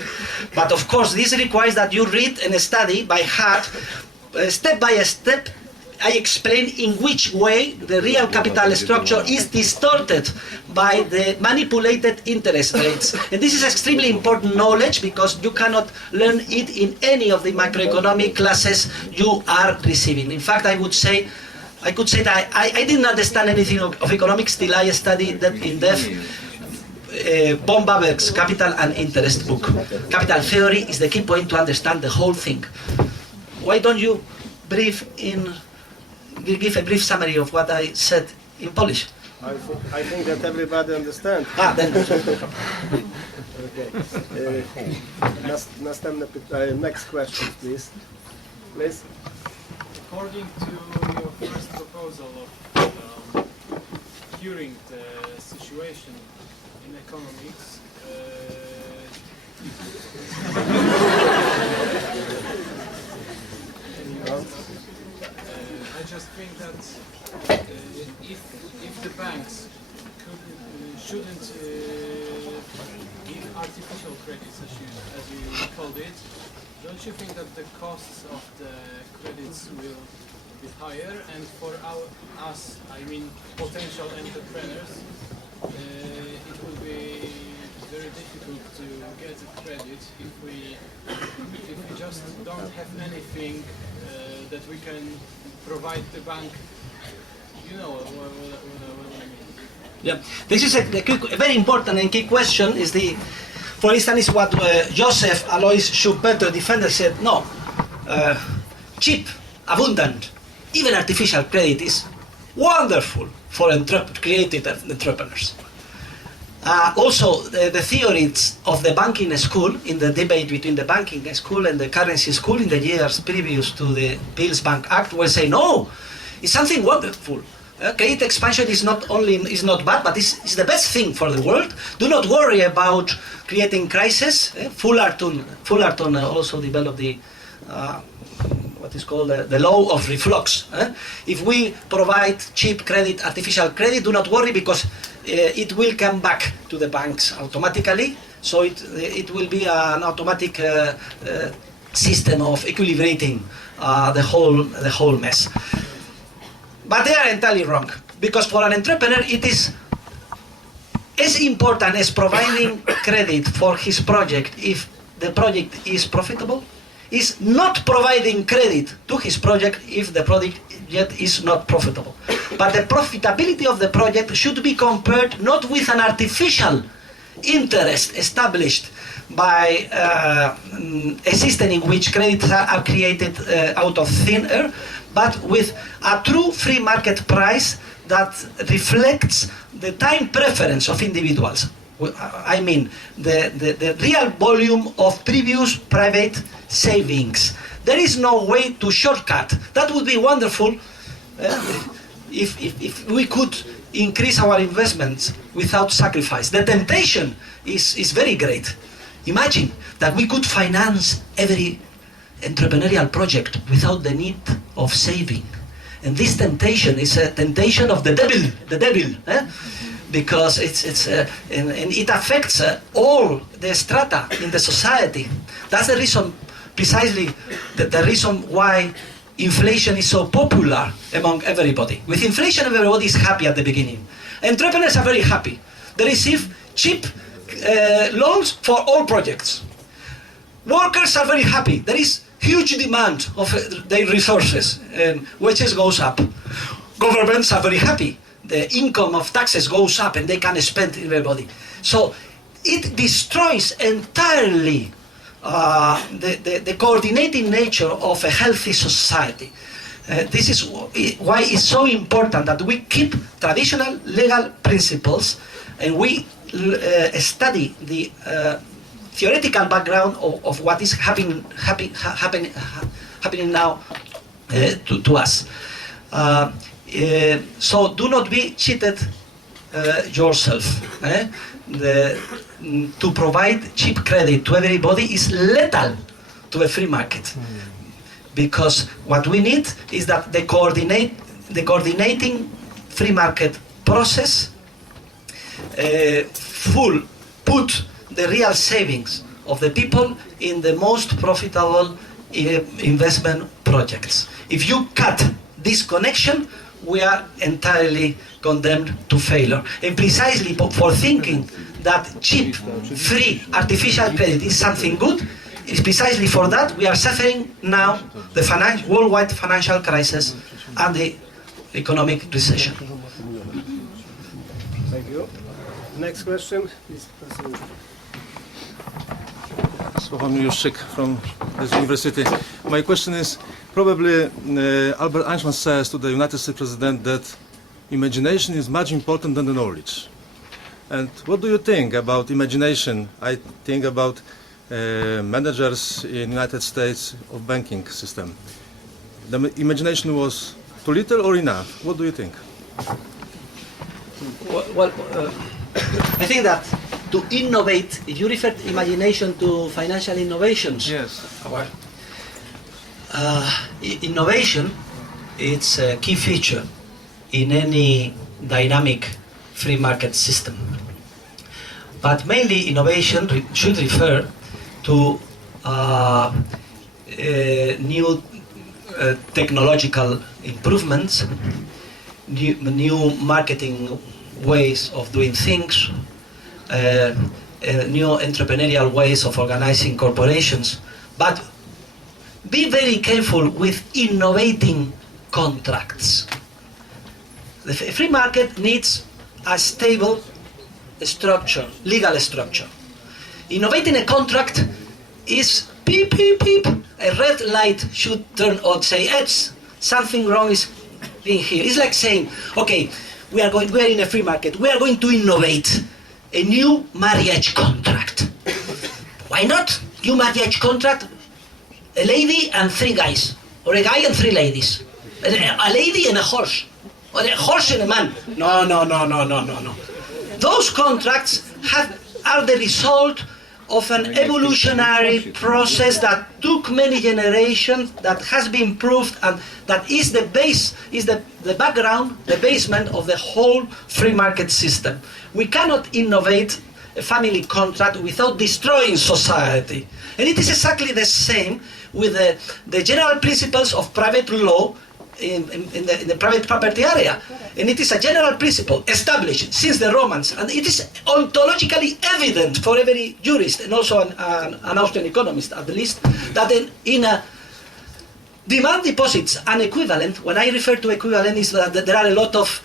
But of course, this requires that you read and study by heart, step by step. I explain in which way the real capital structure is distorted by the manipulated interest rates. And this is extremely important knowledge because you cannot learn it in any of the macroeconomic classes you are receiving. In fact, I could say that I didn't understand anything of economics till I studied that in depth. Von Baberg's Capital and Interest book. Capital theory is the key point to understand the whole thing. Why don't you give a brief summary of what I said in Polish? I think that everybody understands. Then. Okay. Next question, please. Please. According to your first proposal of curing the situation in economics, I just think that if the banks shouldn't give artificial credits, as you called it, don't you think that the costs of the credits will be higher? And for us, I mean potential entrepreneurs, it will be very difficult to get a credit if we just don't have anything that we can provide the bank. You know what I mean? Yeah, this is a very important and key question. For instance, what Joseph Alois Schumpeter, defender, said. No, cheap, abundant, even artificial credit is wonderful for creative entrepreneurs. Also, the theories of the banking school, in the debate between the banking school and the currency school in the years previous to the Pills Bank Act, will say no, it's something wonderful. Credit expansion is not bad, but it's the best thing for the world. Do not worry about creating crisis. Fullerton also developed the what is called the law of reflux. If we provide cheap credit, artificial credit, do not worry because it will come back to the banks automatically. So it will be an automatic system of equilibrating the whole mess. But they are entirely wrong, because for an entrepreneur it is as important as providing credit for his project if the project is profitable, is not providing credit to his project if the project yet is not profitable. But the profitability of the project should be compared not with an artificial interest established by a system in which credits are created out of thin air, but with a true free market price that reflects the time preference of individuals. I mean, the real volume of previous private savings. There is no way to shortcut. That would be wonderful if we could increase our investments without sacrifice. The temptation is very great. Imagine that we could finance every entrepreneurial project without the need of saving. And this temptation is a temptation of the devil, because and it affects all the strata in the society. That's the reason, precisely the reason why inflation is so popular among everybody. With inflation, everybody is happy at the beginning. Entrepreneurs are very happy. They receive cheap loans for all projects. Workers are very happy. There is huge demand of their resources and wages goes up. governments are very happy. The income of taxes goes up and they can spend everybody. So it destroys entirely the coordinating nature of a healthy society. This is why it's so important that we keep traditional legal principles and we study the theoretical background of what is happening now to us. So do not be cheated yourself. To provide cheap credit to everybody is lethal to a free market. Because what we need is that the coordinating free market process put the real savings of the people in the most profitable investment projects. If you cut this connection, we are entirely condemned to failure. And precisely for thinking that cheap, free, artificial credit is something good, it's precisely for that we are suffering now the worldwide financial crisis and the economic recession. Thank you. Next question, please. Sławomir Juszczyk from this university. My question is, probably Albert Einstein says to the United States President that imagination is much important than the knowledge. And what do you think about imagination? I think about managers in United States of banking system. The imagination was too little or enough? What do you think? Well, I think that to innovate, if you refer to imagination to financial innovations, Yes. well, innovation is a key feature in any dynamic free market system. But mainly innovation should refer to new technological improvements, new marketing ways of doing things, new entrepreneurial ways of organizing corporations. But be very careful with innovating contracts. The free market needs a stable structure, legal structure. Innovating a contract is beep, beep, beep. A red light should turn on, say, something wrong is being here. It's like saying, okay, we are in a free market. We are going to innovate a new marriage contract. Why not? New marriage contract, a lady and 3 guys, or a guy and 3 ladies, a lady and a horse, or a horse and a man. No. Those contracts are the result of an evolutionary process that took many generations, that has been proved, and that is the base, is the background, the basement of the whole free market system. We cannot innovate a family contract without destroying society. And it is exactly the same with the general principles of private law in the private property area. And it is a general principle established since the Romans, and it is ontologically evident for every jurist and also an Austrian economist at least, that in a demand deposits and equivalent, when I refer to equivalent, is that there are a lot of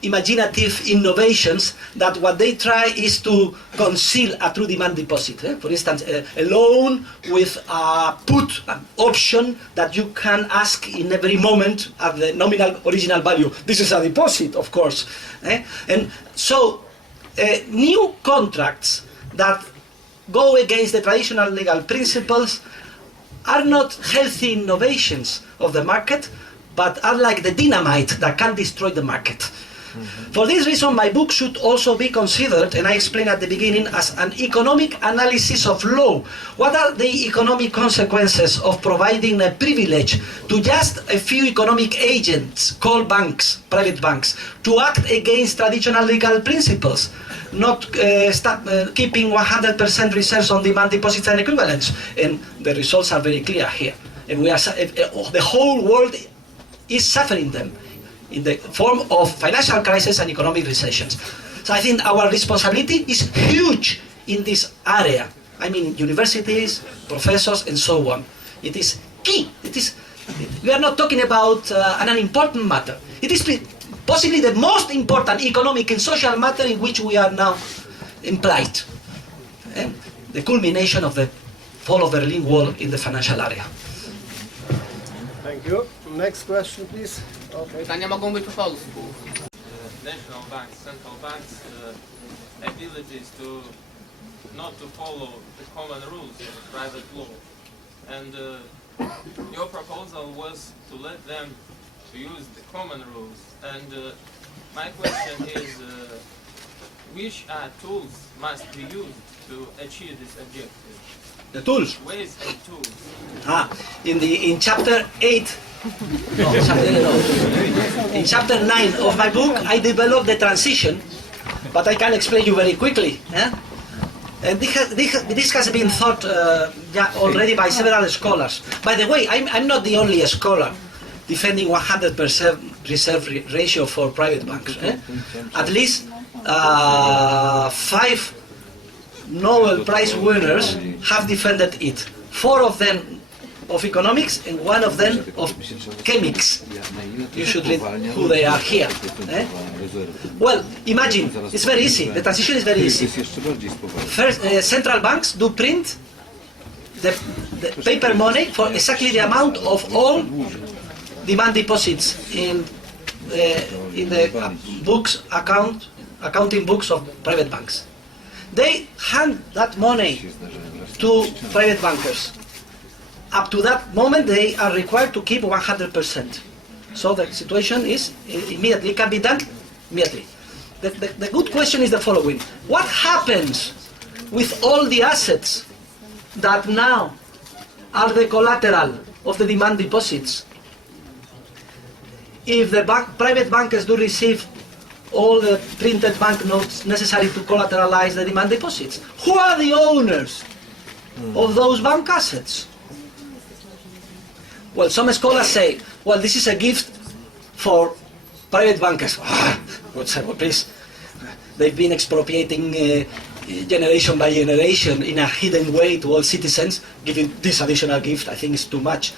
imaginative innovations that what they try is to conceal a true demand deposit. For instance, a loan with a put an option that you can ask in every moment at the nominal original value. This is a deposit, of course. And so new contracts that go against the traditional legal principles are not healthy innovations of the market, but are like the dynamite that can destroy the market. Mm-hmm. For this reason, my book should also be considered, and I explained at the beginning, as an economic analysis of law. What are the economic consequences of providing a privilege to just a few economic agents, called banks, private banks, to act against traditional legal principles? Not keeping 100% reserves on demand deposits and equivalents. And the results are very clear here. And we are, the whole world is suffering them in the form of financial crisis and economic recessions. So I think our responsibility is huge in this area. I mean, universities, professors, and so on. It is key. It is We are not talking about an important matter. It is possibly the most important economic and social matter in which we are now implied. The culmination of the fall of the Berlin Wall in the financial area. Thank you. Next question, please. Okay. Pytania mogą być po polsku. National banks, central banks, abilities to not to follow the common rules of private law. And your proposal was to let them to use the common rules. And my question is, which tools must be used to achieve this objective? The tools. Ways and tools. In chapter 8, in chapter 9 of my book, I developed the transition, but I can explain you very quickly. And this has been thought already by several scholars. By the way, I'm not the only scholar defending 100% reserve ratio for private banks. At least 5 Nobel Prize winners have defended it. 4 of them of economics and 1 of them of chemics. You should read who they are here. Well, imagine, it's very easy. The transition is very easy. First, central banks do print the paper money for exactly the amount of all demand deposits in the accounting books of private banks. They hand that money to private bankers. Up to that moment, they are required to keep 100%. So the situation is immediately, can be done immediately. The good question is the following. What happens with all the assets that now are the collateral of the demand deposits? If the private bankers do receive all the printed banknotes necessary to collateralize the demand deposits, who are the owners of those bank assets? Well, some scholars say, well, this is a gift for private bankers. Please, they've been expropriating generation by generation in a hidden way to all citizens. Giving this additional gift, I think is too much.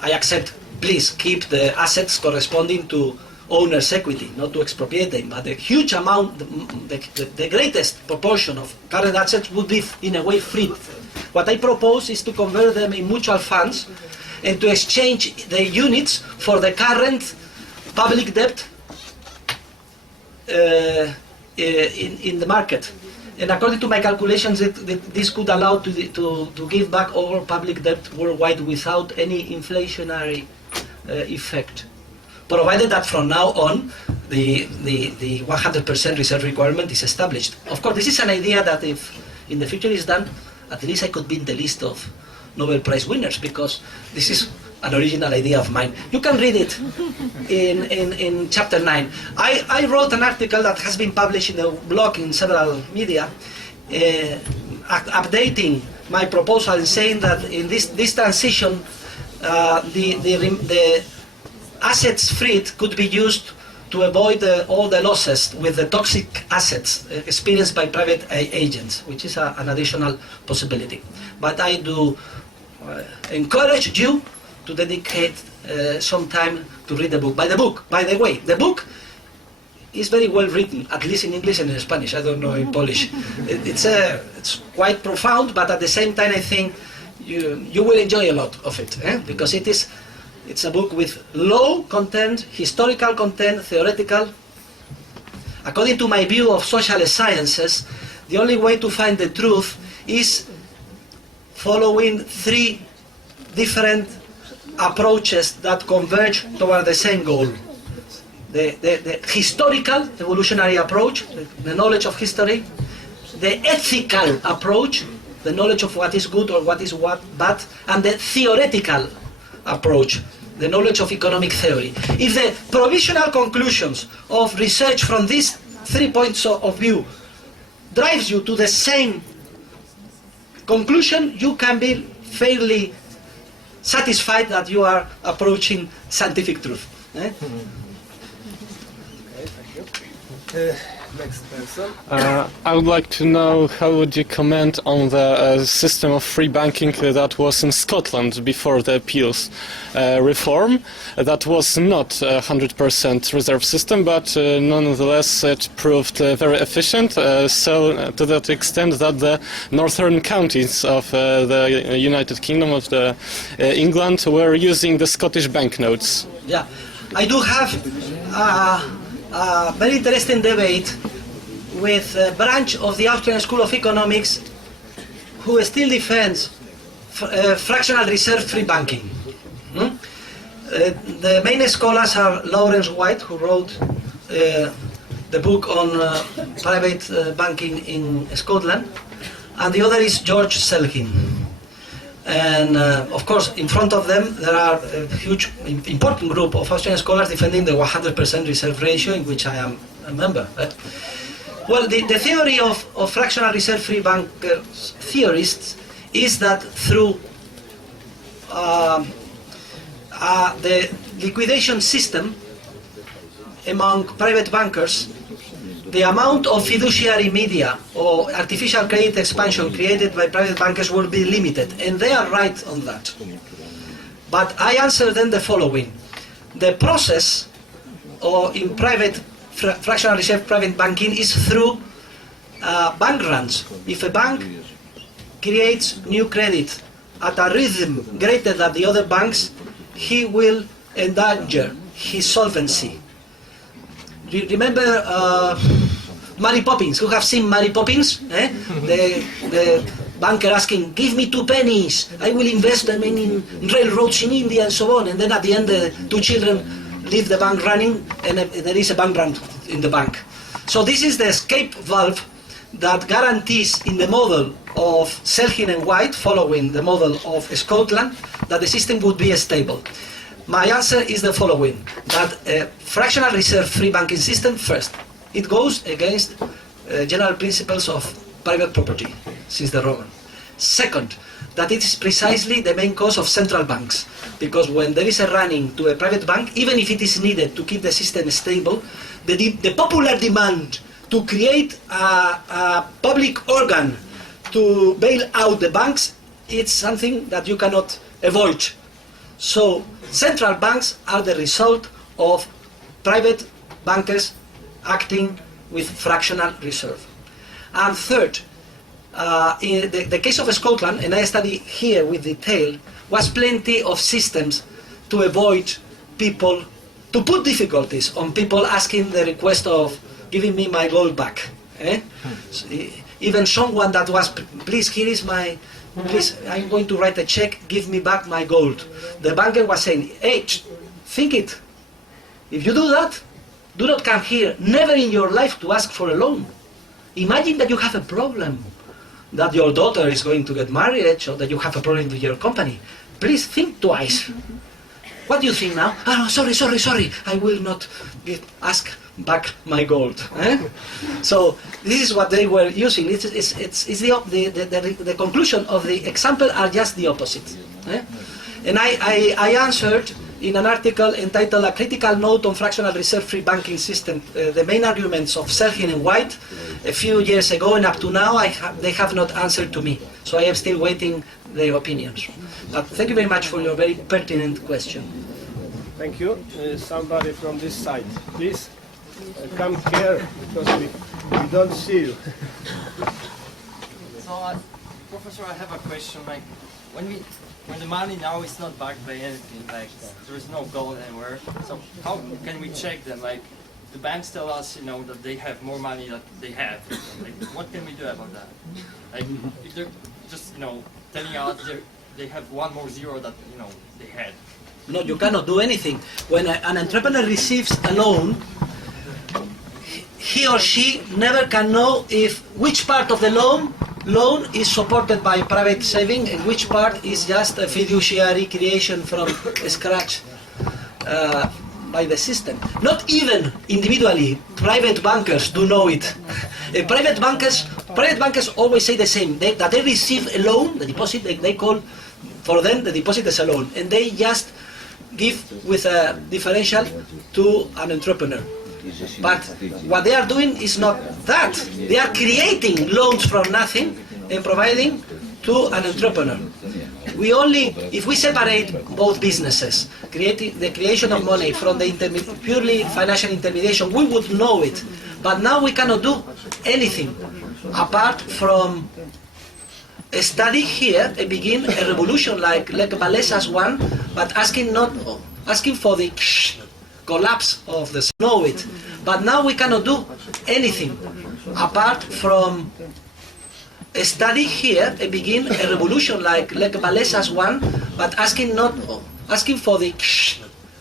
I accept, please keep the assets corresponding to owner's equity, not to expropriate them, but the huge amount, the greatest proportion of current assets would be in a way freed. What I propose is to convert them in mutual funds and to exchange the units for the current public debt in the market. And according to my calculations, this could allow to give back all public debt worldwide without any inflationary effect, provided that from now on the 100% reserve requirement is established. Of course, this is an idea that if in the future is done, at least I could be in the list of Nobel Prize winners, because this is an original idea of mine. You can read it in chapter 9. I wrote an article that has been published in the blog in several media, updating my proposal and saying that in this transition, the assets freed could be used to avoid all the losses with the toxic assets experienced by private agents, which is an additional possibility. But I do encourage you to dedicate some time to read the book. By the way, the book is very well written, at least in English and in Spanish. I don't know in Polish. It's quite profound, but at the same time, I think you will enjoy a lot of it, because it's a book with low content, historical content, theoretical. According to my view of social sciences, the only way to find the truth is following 3 different approaches that converge toward the same goal. The historical evolutionary approach, the knowledge of history, the ethical approach, the knowledge of what is good or what is bad, and the theoretical approach, the knowledge of economic theory. If the provisional conclusions of research from these 3 points of view drives you to the same conclusion, you can be fairly satisfied that you are approaching scientific truth. Next person. I would like to know how would you comment on the system of free banking that was in Scotland before the appeals reform. That was not a 100% reserve system, but nonetheless it proved very efficient, so to that extent that the northern counties of the United Kingdom of England were using the Scottish banknotes. Yeah, I do have a very interesting debate with a branch of the Austrian School of Economics who still defends fractional reserve free banking. The main scholars are Lawrence White, who wrote the book on private banking in Scotland, and the other is George Selgin. And of course, in front of them, there are a huge, important group of Austrian scholars defending the 100% reserve ratio, in which I am a member. Well, the theory of fractional reserve-free bankers theorists is that through the liquidation system among private bankers, the amount of fiduciary media or artificial credit expansion created by private bankers will be limited, and they are right on that. But I answer them the following. The process in private fractional reserve private banking is through bank runs. If a bank creates new credit at a rhythm greater than the other banks, he will endanger his solvency. Remember Mary Poppins? Who have seen Mary Poppins? The banker asking, give me 2 pennies, I will invest them in railroads in India and so on. And then at the end the 2 children leave the bank running and there is a bank run in the bank. So this is the escape valve that guarantees in the model of Selgin and White, following the model of Scotland, that the system would be stable. My answer is the following, that a fractional reserve free banking system, first, it goes against general principles of private property, since the Roman. Second, that it is precisely the main cause of central banks, because when there is a running to a private bank, even if it is needed to keep the system stable, the popular demand to create a public organ to bail out the banks, it's something that you cannot avoid. So central banks are the result of private bankers acting with fractional reserve. And third, in the case of Scotland, and I study here with detail, was plenty of systems to avoid people, to put difficulties on people asking the request of giving me my gold back. So, even someone that was, please, here is my, please, I'm going to write a check, give me back my gold. The banker was saying, hey, think it. If you do that, do not come here, never in your life to ask for a loan. Imagine that you have a problem, that your daughter is going to get married, or that you have a problem with your company. Please think twice. What do you think now? Oh, no, sorry, I will not ask back my gold. So this is what they were using. It's the conclusion of the example are just the opposite. And I answered in an article entitled A Critical Note on Fractional Reserve-Free Banking System, the main arguments of Selgin and White a few years ago, and up to now they have not answered to me. So I am still waiting their opinions. But thank you very much for your very pertinent question. Thank you. Somebody from this side, please. Come here, because we don't see you. So, Professor, I have a question. Like, when the money now is not backed by anything, like there is no gold anywhere. So, how can we check them? Like, the banks tell us, that they have more money than they have. Like, what can we do about that? Like, if they're just, telling us they have one more zero that they had. No, you cannot do anything. When an entrepreneur receives a loan, he or she never can know which part of the loan is supported by private saving and which part is just a fiduciary creation from scratch by the system. Not even individually, private bankers do know it. Private bankers always say the same, that they receive a loan, the deposit, they call, for them the deposit is a loan, and they just give with a differential to an entrepreneur. But what they are doing is not that. They are creating loans from nothing and providing to an entrepreneur. If we separate both businesses, the creation of money from the purely financial intermediation, we would know it. But now we cannot do anything apart from study here and begin a revolution like Walesa's one, but asking for the collapse of the know it. But now we cannot do anything apart from study here and begin a revolution like Walesa's one, but asking for the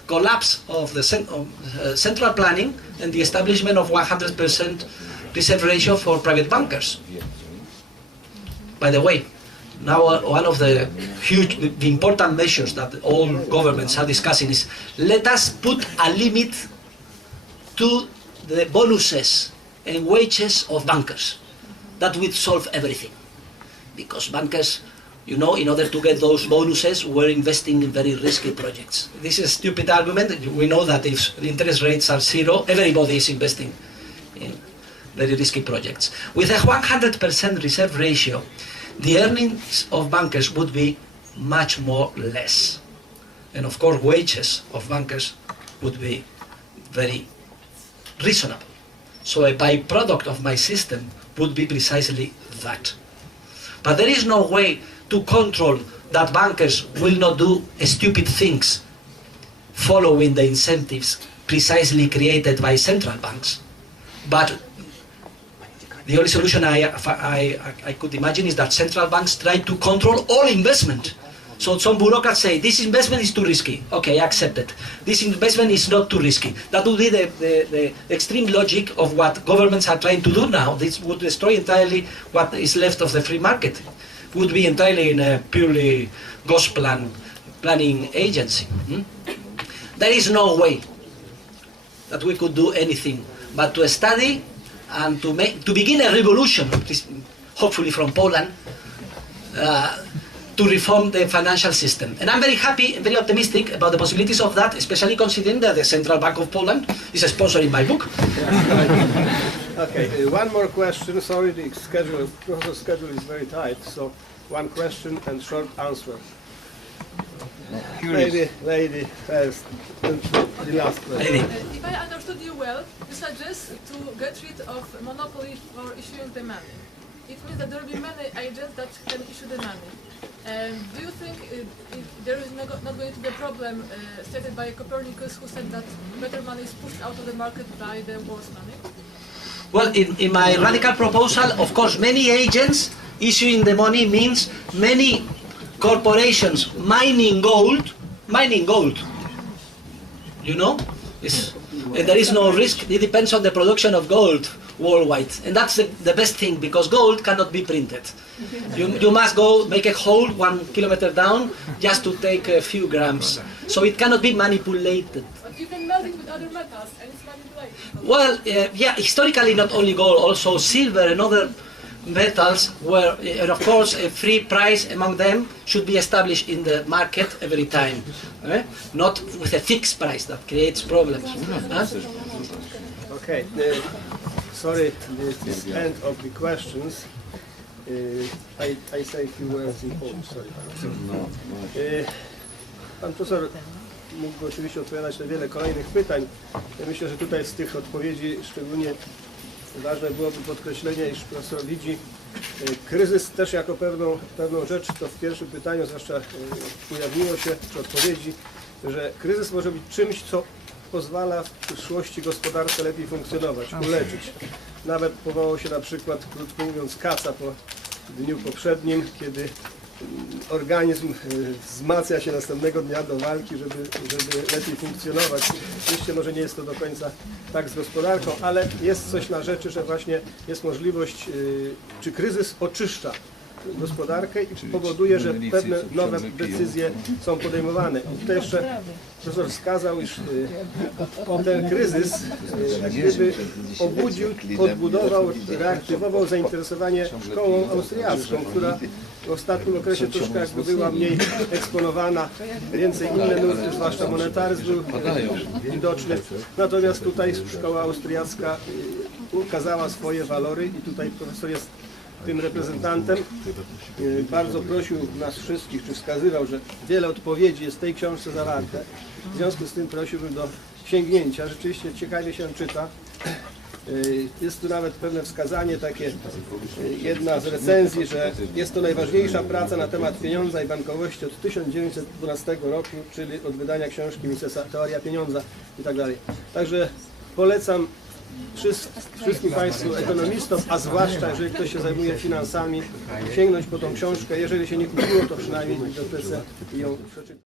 collapse of the central planning and the establishment of 100% reserve ratio for private bankers. By the way, now one of the important measures that all governments are discussing is let us put a limit to the bonuses and wages of bankers. That would solve everything. Because bankers, in order to get those bonuses, were investing in very risky projects. This is a stupid argument. We know that if the interest rates are zero, everybody is investing in very risky projects. With a 100% reserve ratio, the earnings of bankers would be much more less. And of course, wages of bankers would be very reasonable. So a byproduct of my system would be precisely that. But there is no way to control that bankers will not do stupid things following the incentives precisely created by central banks. But the only solution I could imagine is that central banks try to control all investment. So some bureaucrats say, this investment is too risky. Okay, I accept it. This investment is not too risky. That would be the extreme logic of what governments are trying to do now. This would destroy entirely what is left of the free market. It would be entirely in a purely ghost planning agency. There is no way that we could do anything but to study and to begin a revolution, hopefully from Poland, to reform the financial system. And I'm very happy and very optimistic about the possibilities of that, especially considering that the Central Bank of Poland is sponsoring my book. Okay, one more question. Sorry, the schedule is very tight, so one question and short answer. Lady first, and the last question. If I understood you well, you suggest to get rid of monopoly for issuing the money. It means that there will be many agents that can issue the money. Do you think there is not going to be a problem stated by Copernicus, who said that better money is pushed out of the market by the worse money? Well, in my radical proposal, of course, many agents issuing the money means many corporations mining gold, and there is no risk. It depends on the production of gold worldwide, and that's the best thing, because gold cannot be printed. You must go make a hole 1 kilometer down just to take a few grams, so it cannot be manipulated. But you can melt it with other metals and it's manipulated. Well, yeah, historically not only gold, also silver and other metals were, and of course a free price among them should be established in the market every time, not with a fixed price that creates problems. Okay, sorry, this is the end of the questions. I say a few words in Polish, sorry. Pan profesor mógł oczywiście odpowiadać na wiele kolejnych pytań. Ja myślę, że tutaj z tych odpowiedzi szczególnie ważne byłoby podkreślenie, iż profesor widzi kryzys też jako pewną rzecz. To w pierwszym pytaniu zwłaszcza ujawniło się przy odpowiedzi, że kryzys może być czymś, co pozwala w przyszłości gospodarce lepiej funkcjonować, uleczyć. Nawet powołał się na przykład, krótko mówiąc, kaca po dniu poprzednim, kiedy organizm wzmacnia się następnego dnia do walki, żeby lepiej funkcjonować. Oczywiście może nie jest to do końca tak z gospodarką, ale jest coś na rzeczy, że właśnie jest możliwość, czy kryzys oczyszcza gospodarkę i powoduje, że pewne nowe decyzje są podejmowane. I tutaj jeszcze profesor wskazał, iż ten kryzys jak gdyby obudził, odbudował, reaktywował zainteresowanie szkołą austriacką, która w ostatnim okresie troszkę jakby była mniej eksponowana, więcej inne nurty, zwłaszcza monetaryzm był widoczny. Natomiast tutaj szkoła austriacka ukazała swoje walory i tutaj profesor jest tym reprezentantem. Bardzo prosił nas wszystkich, czy wskazywał, że wiele odpowiedzi jest w tej książce zawarte. W związku z tym prosiłbym do sięgnięcia. Rzeczywiście ciekawie się czyta. Jest tu nawet pewne wskazanie, takie jedna z recenzji, że jest to najważniejsza praca na temat pieniądza i bankowości od 1912 roku, czyli od wydania książki Misesa Teoria Pieniądza i tak dalej. Także polecam wszystkim Państwu ekonomistom, a zwłaszcza jeżeli ktoś się zajmuje finansami, sięgnąć po tą książkę. Jeżeli się nie kupiło, to przynajmniej w bibliotece i ją przeczytać.